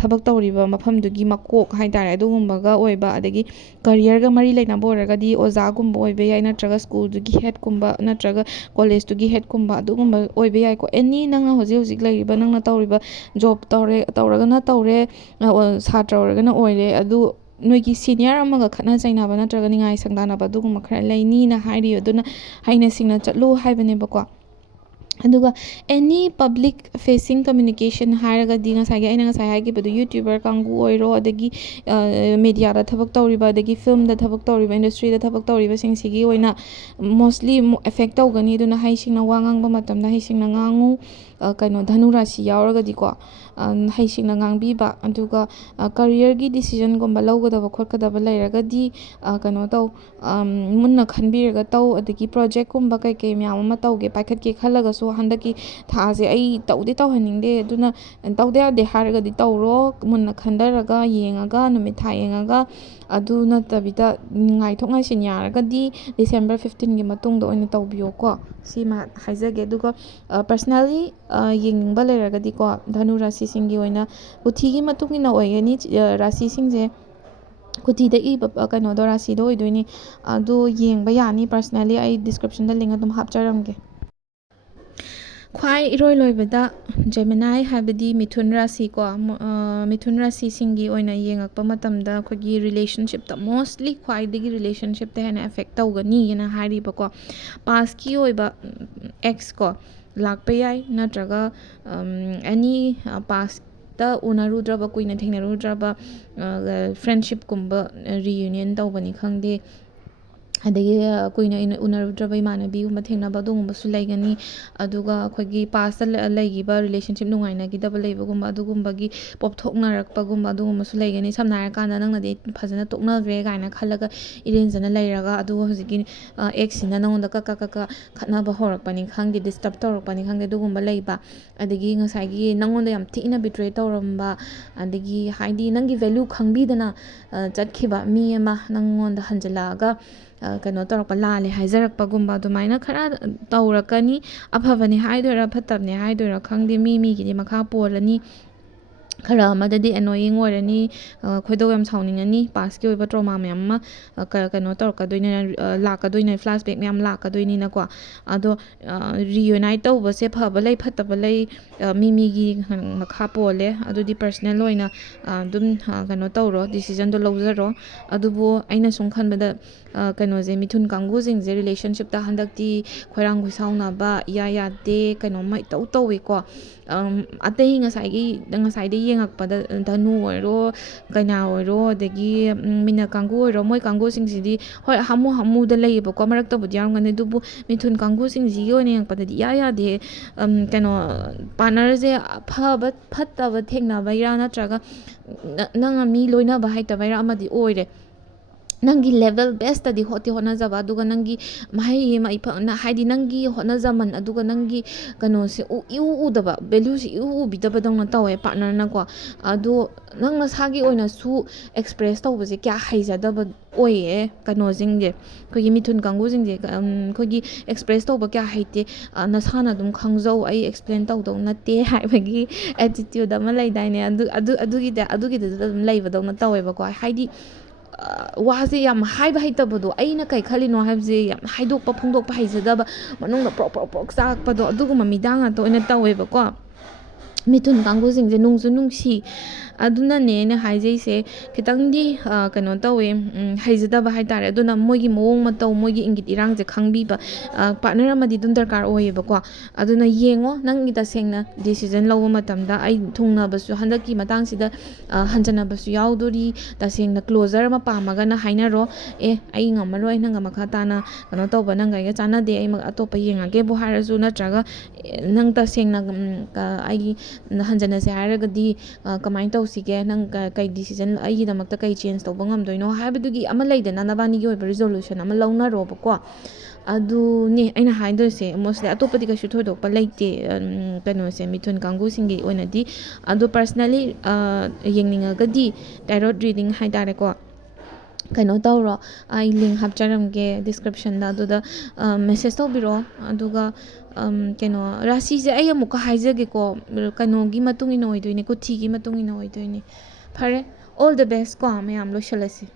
ꯊꯕꯛ ꯇꯧꯔꯤꯕ ꯃꯐꯝꯗꯨꯒꯤ ꯃꯀꯣꯛ ꯍꯥꯏꯇꯥꯔꯦ ꯑꯗꯨꯒꯨꯝꯕꯒ ꯑꯣꯏꯕ ꯑꯗꯒꯤ ꯀꯔꯤꯌꯔꯒ ꯃꯔꯤ ꯂꯩꯅꯕ ꯑꯣꯏꯔꯒꯗꯤ ꯑꯣꯖꯥꯒꯨꯝꯕ ꯑꯣꯏꯕ ꯌꯥꯏ ꯅꯠꯇ꯭ꯔꯒ ꯁ꯭ꯀꯨꯜꯗꯨꯒꯤ ꯍꯦꯠꯀꯨꯝꯕ ꯅꯠꯇ꯭ꯔꯒ ꯀꯣꯂꯦꯖꯇꯨꯒꯤ ꯍꯦꯠꯀꯨꯝꯕ ꯑꯗꯨꯒꯨꯝꯕ ꯑꯣꯏꯕ ꯌꯥꯏꯀꯣ ꯑꯦꯅꯤ ꯅꯪꯅ ꯍꯧꯖꯤꯛ ꯂꯩꯔꯤꯕ ꯅꯪꯅ ꯇꯧꯔꯤꯕ ꯖꯣꯕ ꯇꯧꯔꯒꯅ ꯇꯧꯔꯦ ꯁꯥꯇ꯭ꯔ ꯑꯣꯏꯔꯒꯅ ꯑꯣꯏꯔꯦ ꯑꯗꯨ ꯅꯣꯏꯒꯤ ꯁꯤꯅꯤꯌꯔ ꯑꯃꯒ ꯈꯠꯅ ꯆꯩꯅꯕ ꯅꯠꯇ꯭ꯔꯒ ꯅꯤꯡꯉꯥꯏ ꯁꯪꯗꯥꯅꯕ ꯑꯗꯨꯒꯨꯝꯕ ꯈꯔ ꯂꯩꯅꯤꯅ ꯍꯥꯏꯔꯤ ꯑꯗꯨꯅ ꯍꯩꯅ ꯁꯤꯡꯅ ꯆꯠꯂꯨ ꯍꯥꯏꯕꯅꯦꯕꯀꯣ ꯑꯗꯨꯒ ꯑꯦꯅꯤ ꯄꯕ꯭ꯂꯤꯛ ꯐꯦꯁꯤꯡ ꯀꯝꯃ꯭ꯌꯨꯅꯤꯀꯦꯁꯟ ꯍꯥꯏꯔꯒꯗꯤ ꯑꯩꯅ ꯉꯁꯥꯏ ꯍꯥꯏꯈꯤꯕꯗꯨ ꯌꯨꯇ꯭ꯌꯨꯕꯔ ꯀꯥꯡꯕꯨ ꯑꯣꯏꯔꯣ ꯑꯗꯒꯤ ꯃꯦꯗꯤꯌꯥꯗ ꯊꯕꯛ ꯇꯧꯔꯤꯕ ꯑꯗꯒꯤ ꯐꯤꯜꯝꯗ ꯊꯕꯛ ꯇꯧꯔꯤꯕ ꯏꯟꯗꯁꯇ꯭ꯔꯤꯗ ꯊꯕꯛ ꯇꯧꯔꯤꯕꯁꯤꯡꯁꯤꯒꯤ ꯑꯣꯏꯅ ꯃꯣꯁꯂꯤ ꯑꯦꯐꯦꯛ ꯇꯧꯒꯅꯤ ꯑꯗꯨꯅ ꯍꯩꯁꯤꯡꯅ ꯋꯥ ꯉꯥꯡꯕ ꯃꯇꯝꯗ ꯍꯩꯁꯤꯡꯅ ꯉꯥꯡꯉꯨ ꯙꯅꯨ ꯔꯥꯁꯤ ꯌꯥꯎꯔꯒꯗꯤꯀꯣ ꯍꯩꯁꯤꯡꯅ ꯉꯥꯡꯕꯤꯕ ꯑꯗꯨꯒ ꯀꯔꯤꯌꯔꯒꯤ ꯗꯤꯁꯤꯖꯟꯒꯨꯝꯕ ꯂꯧꯒꯗꯕ ꯈꯣꯠꯀꯗꯕ ꯂꯩꯔꯒꯗꯤ ꯀꯩꯅꯣ ꯇꯧ ꯃꯨꯟꯅ ꯈꯟꯕꯤꯔꯒ ꯇꯧ ꯑꯗꯒꯤ ꯄ꯭ꯔꯣꯖꯦꯛꯀꯨꯝꯕ ꯀꯩꯀꯩ ꯃꯌꯥꯝ ꯑꯃ ꯄꯥꯏꯈꯠꯀꯦ ꯈꯜꯂꯒꯁꯨ ꯍꯟꯗꯛꯀꯤ ꯊꯥꯁꯦ ꯑꯩ ꯇꯧꯍꯟꯅꯤꯡꯗꯦ ꯑꯗꯨꯅ ꯇꯧꯗ ꯌꯥꯗꯦ ꯍꯥꯏꯔꯒꯗꯤ ꯇꯧꯔꯣ ꯃꯨꯟꯅ ꯈꯟꯊꯔꯒ ꯌꯦꯡꯉꯒ ꯅꯨꯃꯤꯠ ꯊꯥ ꯌꯦꯡꯉꯒ ꯑꯗꯨ ꯅꯠꯇꯕꯤꯗ ꯉꯥꯏꯊꯣꯛ ꯉꯥꯏꯁꯤꯟ ꯌꯥꯔꯒꯗꯤ ꯗꯤꯁꯦꯝꯕꯔ 15ꯒꯤ ꯃꯇꯨꯡꯗ ꯑꯣꯏꯅ ꯇꯧꯕꯤꯌꯣꯀꯣ ꯁꯤꯃ ꯍꯥꯏꯖꯒꯦ ꯑꯗꯨꯒ ꯄꯔꯁꯅꯦꯜꯂꯤ ꯌꯦꯡꯅꯤꯡꯕ ꯂꯩꯔꯒꯗꯤꯀꯣ ꯙꯅꯨ ꯔꯥꯁꯤꯁꯤꯡꯒꯤ ꯑꯣꯏꯅ ꯀꯨꯊꯤꯒꯤ ꯃꯇꯨꯡ ꯏꯟꯅ ꯑꯣꯏꯒꯅꯤ ꯔꯥꯁꯤꯁꯤꯡꯁꯦ ꯀꯨꯊꯤꯗ ꯏꯕ ꯀꯩꯅꯣꯗꯣ ꯔꯥꯁꯤꯗꯣ ꯑꯣꯏꯗꯣꯏꯅꯤ ꯑꯗꯨ ꯌꯦꯡꯕ ꯌꯥꯅꯤ ꯄꯔꯁꯅꯦꯜꯂꯤ ꯑꯩ ꯗꯤꯁꯀ꯭ꯔꯤꯞꯁꯟꯗ ꯂꯤꯡ ꯑꯗꯨꯝ ꯍꯥꯞꯆꯔꯝꯒꯦ ꯈ꯭ꯋꯥꯏ ꯏꯔꯣꯏ ꯂꯣꯏꯕꯗ ꯖꯦꯃꯤꯅꯥꯏ ꯍꯥꯏꯕꯗꯤ ꯃꯤꯊꯨꯟ ꯔꯥꯁꯤ ꯀꯣ ꯃꯤꯊꯨꯟ ꯔꯥꯁꯤꯁꯤꯡꯒꯤ ꯑꯣꯏꯅ ꯌꯦꯡꯉꯛꯄ ꯃꯇꯝꯗ ꯑꯩꯈꯣꯏꯒꯤ ꯔꯤꯂꯦꯁꯟꯁꯤꯞꯇ ꯃꯣꯁꯂꯤ ꯈ꯭ꯋꯥꯏꯗꯒꯤ ꯔꯤꯂꯦꯁꯟꯁꯤꯞꯇ ꯍꯦꯟꯅ ꯑꯦꯐꯦꯛ ꯇꯧꯒꯅꯤꯅ ꯍꯥꯏꯔꯤꯕꯀꯣ ꯄꯥꯁꯀꯤ ꯑꯣꯏꯕ ꯑꯦꯛꯁ ꯀꯣ ꯂꯥꯛꯄ ꯌꯥꯏ ꯅꯠꯇ꯭ꯔꯒ ꯑꯦꯅꯤ ꯄꯥꯁꯇ ꯎꯅꯔꯨꯗ꯭ꯔꯕ ꯀꯨꯏꯅ ꯊꯦꯡꯅꯔꯨꯗ꯭ꯔꯕ ꯐ꯭ꯔꯦꯟꯁꯤꯞꯀꯨꯝꯕ ꯔꯤꯌꯨꯅꯤꯌꯟ ꯇꯧꯕꯅꯤ ꯈꯪꯗꯦ ꯑꯗꯒꯤ ꯀꯨꯏꯅ ꯎꯅꯔꯨꯗ꯭ꯔꯕ ꯏꯃꯥꯟꯅꯕꯤꯒꯨꯝꯕ ꯊꯦꯡꯅꯕ ꯑꯗꯨꯒꯨꯝꯕꯁꯨ ꯂꯩꯒꯅꯤ ꯑꯗꯨꯒ ꯑꯩꯈꯣꯏꯒꯤ ꯄꯥꯁꯇ ꯂꯩꯈꯤꯕ ꯔꯤꯂꯦꯁꯟꯁꯤꯞ ꯅꯨꯡꯉꯥꯏꯅꯈꯤꯗꯕ ꯂꯩꯕꯒꯨꯝꯕ ꯑꯗꯨꯒꯨꯝꯕꯒꯤ ꯄꯣꯞꯊꯣꯛꯅꯔꯛꯄꯒꯨꯝꯕ ꯑꯗꯨꯒꯨꯝꯕꯁꯨ ꯂꯩꯒꯅꯤ ꯁꯝꯅ ꯍꯥꯏꯔꯀꯥꯟꯗ ꯅꯪꯅꯗꯤ ꯐꯖꯅ ꯇꯣꯛꯅꯈ꯭ꯔꯦ ꯀꯥꯏꯅ ꯈꯜꯂꯒ ꯏꯔꯦꯟꯖꯅ ꯂꯩꯔꯒ ꯑꯗꯨꯒ ꯍꯧꯖꯤꯛꯀꯤ ꯑꯦꯛꯁꯤꯅ ꯅꯪꯉꯣꯟꯗ ꯀꯛ ꯈꯠꯅꯕ ꯍꯧꯔꯛꯄꯅꯤ ꯈꯪꯗꯦ ꯗꯤꯁꯇꯔꯕ ꯇꯧꯔꯛꯄꯅꯤ ꯈꯪꯗꯦ ꯑꯗꯨꯒꯨꯝꯕ ꯂꯩꯕ ꯑꯗꯒꯤ ꯉꯁꯥꯏꯒꯤ ꯅꯪꯉꯣꯟda ꯌꯥꯝ ꯊꯤꯅ ꯕꯤꯇ꯭ꯔꯦ ꯇꯧꯔꯝꯕ ꯑꯗꯒꯤ ꯍꯥꯏꯗꯤ ꯅꯪꯒꯤ ꯚꯦꯂꯨ ꯈꯪꯕꯤꯗꯅ ꯆꯠꯈꯤꯕ ꯃꯤ ꯑꯃ ꯅꯪꯉꯣꯟꯗ ꯍꯟꯖꯤꯜꯂꯛꯑꯒ ꯀꯩꯅꯣ ꯇꯧꯔꯛꯄ ꯂꯥꯜꯂꯦ ꯍꯥꯏꯖꯔꯛꯄꯒꯨꯝꯕ ꯑꯗꯨꯃꯥꯏꯅ ꯈꯔ ꯇꯧꯔꯛꯀꯅꯤ ꯑꯐꯕꯅꯤ ꯍꯥꯏꯗꯣꯏꯔꯥ ꯐꯠꯇꯕꯅꯤ ꯍꯥꯏꯗꯣꯏꯔꯥ ꯈꯪꯗꯦ ꯃꯤꯒꯤꯗꯤ ꯃꯈꯥ ꯄꯣꯜꯂꯅꯤ ꯈꯔ ꯑꯃꯗꯗꯤ ꯑꯦꯅꯣꯌꯤꯡ ꯑꯣꯏꯔꯅꯤ ꯈꯣꯏꯗꯧ ꯌꯥꯝ ꯁꯥꯎꯅꯤꯡꯉꯅꯤ ꯄꯥꯁꯀꯤ ꯑꯣꯏꯕ ꯇ꯭ꯔꯣꯃꯥ ꯃꯌꯥꯝ ꯑꯃ ꯀꯩꯅꯣ ꯇꯧꯔꯛꯀꯗꯣꯏꯅꯤ ꯂꯥꯛꯀꯗꯣꯏꯅꯦ ꯐ꯭ꯂꯥꯁꯕꯦꯛ ꯃꯌꯥꯝ ꯂꯥꯛꯀꯗꯣꯏꯅꯤꯅꯀꯣ ꯑꯗꯣ ꯔꯤꯌꯨꯅꯥꯏꯠ ꯇꯧꯕꯁꯦ ꯐꯕ ꯂꯩ ꯐꯠꯇꯕ ꯂꯩ ꯃꯤꯒꯤ ꯃꯈꯥ ꯄꯣꯜꯂꯦ ꯑꯗꯨꯗꯤ ꯄꯔꯁꯅꯦꯜ ꯑꯣꯏꯅ ꯑꯗꯨꯝ ꯀꯩꯅꯣ ꯇꯧꯔꯣ ꯗꯤꯁꯤꯖꯟꯗꯣ ꯂꯧꯖꯔꯣ ꯑꯗꯨꯕꯨ ꯑꯩꯅ ꯁꯨꯝ ꯈꯟꯕꯗ ꯀꯩꯅꯣꯁꯦ ꯃꯤꯊꯨꯟ ꯀꯥꯡꯕꯨꯁꯤꯡꯁꯦ ꯔꯤꯂꯦꯁꯟꯁꯤꯞꯇ ꯍꯟꯗꯛꯇꯤ ꯈꯣꯏꯔꯥꯡ ꯈꯣꯏꯁꯥꯎꯅꯕ ꯏꯌꯥ ꯌꯥꯗꯦ ꯀꯩꯅꯣꯝꯃ ꯏꯇꯧ ꯇꯧꯋꯤꯀꯣ ꯑꯇꯩ ꯉꯁꯥꯏꯗ ꯌꯦꯡꯉꯛꯄꯗ ꯙꯅꯨ ꯑꯣꯏꯔꯣ ꯀꯩꯅꯥ ꯑꯣꯏꯔꯣ ꯑꯗꯒꯤ ꯃꯤꯟꯅ ꯀꯥꯡꯕꯨ ꯑꯣꯏꯔꯣ ꯃꯣꯏ ꯀꯥꯡꯕꯨꯁꯤꯡꯁꯤꯗꯤ ꯍꯣꯏ ꯍꯥꯃꯨꯗ ꯂꯩꯌꯦꯕꯀꯣ ꯃꯔꯛꯇꯕꯨꯗꯤ ꯌꯥꯎꯔꯝꯒꯅꯤ ꯑꯗꯨꯕꯨ ꯃꯤꯊꯨꯟ ꯀꯥꯡꯕꯨꯁꯤꯡꯁꯤꯒꯤ ꯑꯣꯏꯅ ꯌꯦꯡꯉꯛꯄꯗꯗꯤ ꯏꯌꯥ ꯌꯥꯗꯦ ꯀꯩꯅꯣ ꯄꯥꯔꯠꯅꯔꯁꯦ ꯐꯠꯇꯕ ꯊꯦꯡꯅꯕꯩꯔꯥ ꯅꯠꯇ꯭ꯔꯒ ꯅꯪꯅ ꯃꯤ ꯂꯣꯏꯅꯕ ꯍꯩꯇꯕꯩꯔꯥ ꯑꯃꯗꯤ ꯑꯣꯏꯔꯦ ꯅꯪꯒꯤ ꯂꯦꯚꯦꯜ ꯕꯦꯁꯇꯗꯤ ꯍꯣꯠꯅꯖꯕ ꯑꯗꯨꯒ ꯅꯪꯒꯤ ꯃꯍꯩ ꯍꯥꯏꯗꯤ ꯅꯪꯒꯤ ꯍꯣꯠꯅꯖꯃꯟ ꯑꯗꯨꯒ ꯅꯪꯒꯤ ꯀꯩꯅꯣꯁꯦ ꯎꯗꯕ ꯚꯦꯂꯨꯁꯦ ꯎꯕꯤꯗꯕꯗꯧꯅ ꯇꯧꯋꯦ ꯄꯥꯔꯠꯅꯔꯅꯀꯣ ꯑꯗꯣ ꯅꯪ ꯅꯁꯥꯒꯤ ꯑꯣꯏꯅꯁꯨ ꯑꯦꯛꯁꯄ꯭ꯔꯦꯁ ꯇꯧꯕꯁꯦ ꯀꯌꯥ ꯍꯩꯖꯗꯕ ꯑꯣꯏꯌꯦ ꯀꯩꯅꯣꯁꯤꯡꯁꯦ ꯑꯩꯈꯣꯏꯒꯤ ꯃꯤꯊꯨꯟ ꯀꯥꯡꯕꯨꯁꯤꯡꯁꯦ ꯑꯩꯈꯣꯏꯒꯤ ꯑꯦꯛꯁꯄ꯭ꯔꯦꯁ ꯇꯧꯕ ꯀꯌꯥ ꯍꯩꯇꯦ ꯅꯁꯥꯅ ꯑꯗꯨꯝ ꯈꯪꯖꯧ ꯑꯩ ꯑꯦꯛꯁꯄ꯭ꯂꯦꯟ ꯇꯧꯗꯧ ꯅꯠꯇꯦ ꯍꯥꯏꯕꯒꯤ ꯑꯦꯇꯤꯇ꯭ꯌꯨꯠ ꯑꯃ ꯂꯩꯗꯥꯏꯅꯦ ꯑꯗꯨꯒꯤꯗꯨꯗ ꯑꯗꯨꯝ ꯂꯩꯕꯗꯧꯅ ꯇꯧꯋꯦꯕꯀꯣ ꯍꯥꯏꯗꯤ ꯋꯥꯁꯦ ꯌꯥꯝ ꯍꯥꯏꯕ ꯍꯩꯇꯕꯗꯣ ꯑꯩꯅ ꯀꯩ ꯈꯜꯂꯤꯅꯣ ꯍꯥꯏꯕꯁꯦ ꯌꯥꯝ ꯍꯥꯏꯗꯣꯛꯄ ꯐꯣꯡꯗꯣꯛꯄ ꯍꯩꯖꯗꯕ ꯃꯅꯨꯡꯗ ꯄ꯭ꯔꯣꯛ ꯆꯥꯛꯄꯗꯣ ꯑꯗꯨꯒꯨꯝꯕ ꯃꯤꯗꯥꯡ ꯉꯥꯛꯇ ꯑꯣꯏꯅ ꯇꯧꯋꯦꯕꯀꯣ ꯃꯤꯊꯨꯟ ꯀꯥꯡꯕꯨꯁꯤꯡꯁꯦ ꯅꯨꯡꯁꯨ ꯅꯨꯡꯁꯤ ꯑꯗꯨꯅꯅꯦ ꯑꯩꯅ ꯍꯥꯏꯖꯩꯁꯦ ꯈꯤꯇꯪꯗꯤ ꯀꯩꯅꯣ ꯇꯧꯋꯦ ꯍꯩꯖꯗꯕ ꯍꯥꯏꯇꯥꯔꯦ ꯑꯗꯨꯅ ꯃꯣꯏꯒꯤ ꯃꯑꯣꯡ ꯃꯇꯧ ꯃꯣꯏꯒꯤ ꯏꯪꯒꯤꯠ ꯏꯔꯥꯡꯁꯦ ꯈꯪꯕꯤꯕ ꯄꯥꯔꯠꯅꯔ ꯑꯃꯗꯤ ꯑꯗꯨꯝ ꯗꯔꯀꯥꯔ ꯑꯣꯏꯌꯦꯕꯀꯣ ꯑꯗꯨꯅ ꯌꯦꯡꯉꯣ ꯅꯪꯒꯤ ꯇꯁꯦꯡꯅ ꯗꯤꯁꯤꯖꯟ ꯂꯧꯕ ꯃꯇꯝꯗ ꯑꯩ ꯊꯨꯡꯅꯕꯁꯨ ꯍꯟꯗꯛꯀꯤ ꯃꯇꯥꯡꯁꯤꯗ ꯍꯟꯖꯟꯅꯕꯁꯨ ꯌꯥꯎꯗꯣꯔꯤ ꯇꯁꯦꯡꯅ क्लोजर ꯑꯃ ꯄꯥꯝꯃꯒꯅ ꯍꯥꯏꯅꯔꯣ ꯑꯩ ꯉꯝꯃꯔꯣꯏ ꯅꯪꯒ ꯃꯈꯥ ꯇꯥꯅ ꯀꯩꯅꯣ ꯇꯧꯕ ꯅꯪꯒ ꯑꯩꯒ ꯆꯥꯟꯅꯗꯦ ꯑꯩ ꯑꯇꯣꯞꯄ ꯌꯦꯡꯉꯒꯦꯕꯨ ꯍꯥꯏꯔꯁꯨ ꯅꯠꯇ꯭ꯔꯒ ꯅꯪ ꯇꯁꯦꯡꯅ ꯑꯩꯒꯤ ꯍꯟꯖꯟꯅꯁꯦ ꯍꯥꯏꯔꯒꯗꯤ ꯀꯃꯥꯏꯅ ꯇꯧꯁꯤꯒꯦ ꯅꯪ ꯀꯩ ꯗꯤꯁꯤꯖꯟ ꯑꯩꯒꯤꯗꯃꯛꯇ ꯀꯩ ꯆꯦꯟꯖ ꯇꯧꯕ ꯉꯝꯗꯣꯏꯅꯣ ꯍꯥꯏꯕꯗꯨꯒꯤ ꯑꯃ ꯂꯩꯗꯅ ꯅꯕꯥꯅꯤꯒꯤ ꯑꯣꯏꯕ ꯔꯤꯖꯣꯂꯨꯁꯟ ꯑꯃ ꯂꯧꯅꯔꯣꯕꯀꯣ ꯑꯗꯨꯅꯦ ꯑꯩꯅ ꯍꯥꯏꯗꯣꯏꯁꯦ ꯃꯣꯁꯂꯤ ꯑꯇꯣꯞꯄꯗꯤ ꯀꯩꯁꯨ ꯊꯣꯏꯗꯣꯛꯄ ꯂꯩꯇꯦ ꯀꯩꯅꯣꯁꯦ ꯃꯤꯊꯨꯟ ꯀꯥꯡꯕꯨꯁꯤꯡꯒꯤ ꯑꯣꯏꯅꯗꯤ ꯑꯗꯣ ꯄꯔꯁꯅꯦꯜꯂꯤ ꯌꯦꯡꯅꯤꯡꯉꯒꯗꯤ ꯇꯦꯔꯣꯠ ꯔꯤꯗꯤꯡ ꯍꯥꯏꯇꯥꯔꯦꯀꯣ ꯀꯩꯅꯣ ꯇꯧꯔꯣ ꯑꯩ ꯂꯤꯡ ꯍꯥꯞꯆꯔꯝꯒꯦ ꯗꯤꯁꯀ꯭ꯔꯤꯞꯁꯟꯗ ꯑꯗꯨꯗ ꯃꯦꯁꯦꯖ ꯇꯧꯕꯤꯔꯛꯑꯣ ꯑꯗꯨꯒ ꯀꯩꯅꯣ ꯔꯥꯁꯤꯁꯦ ꯑꯩ ꯑꯃꯨꯛꯀ ꯍꯥꯏꯖꯒꯦꯀꯣ ꯀꯩꯅꯣꯒꯤ ꯃꯇꯨꯡ ꯏꯟꯅ ꯑꯣꯏꯗꯣꯏꯅꯦ ꯀꯨꯊꯤꯒꯤ ꯃꯇꯨꯡ ꯏꯟꯅ ꯑꯣꯏꯗꯣꯏꯅꯦ ꯐꯔꯦ ꯑꯣꯜ ꯗ ꯕꯦꯁ ꯀꯣ ꯃꯌꯥꯝ ꯂꯣꯏꯁꯤꯜꯂꯁꯤ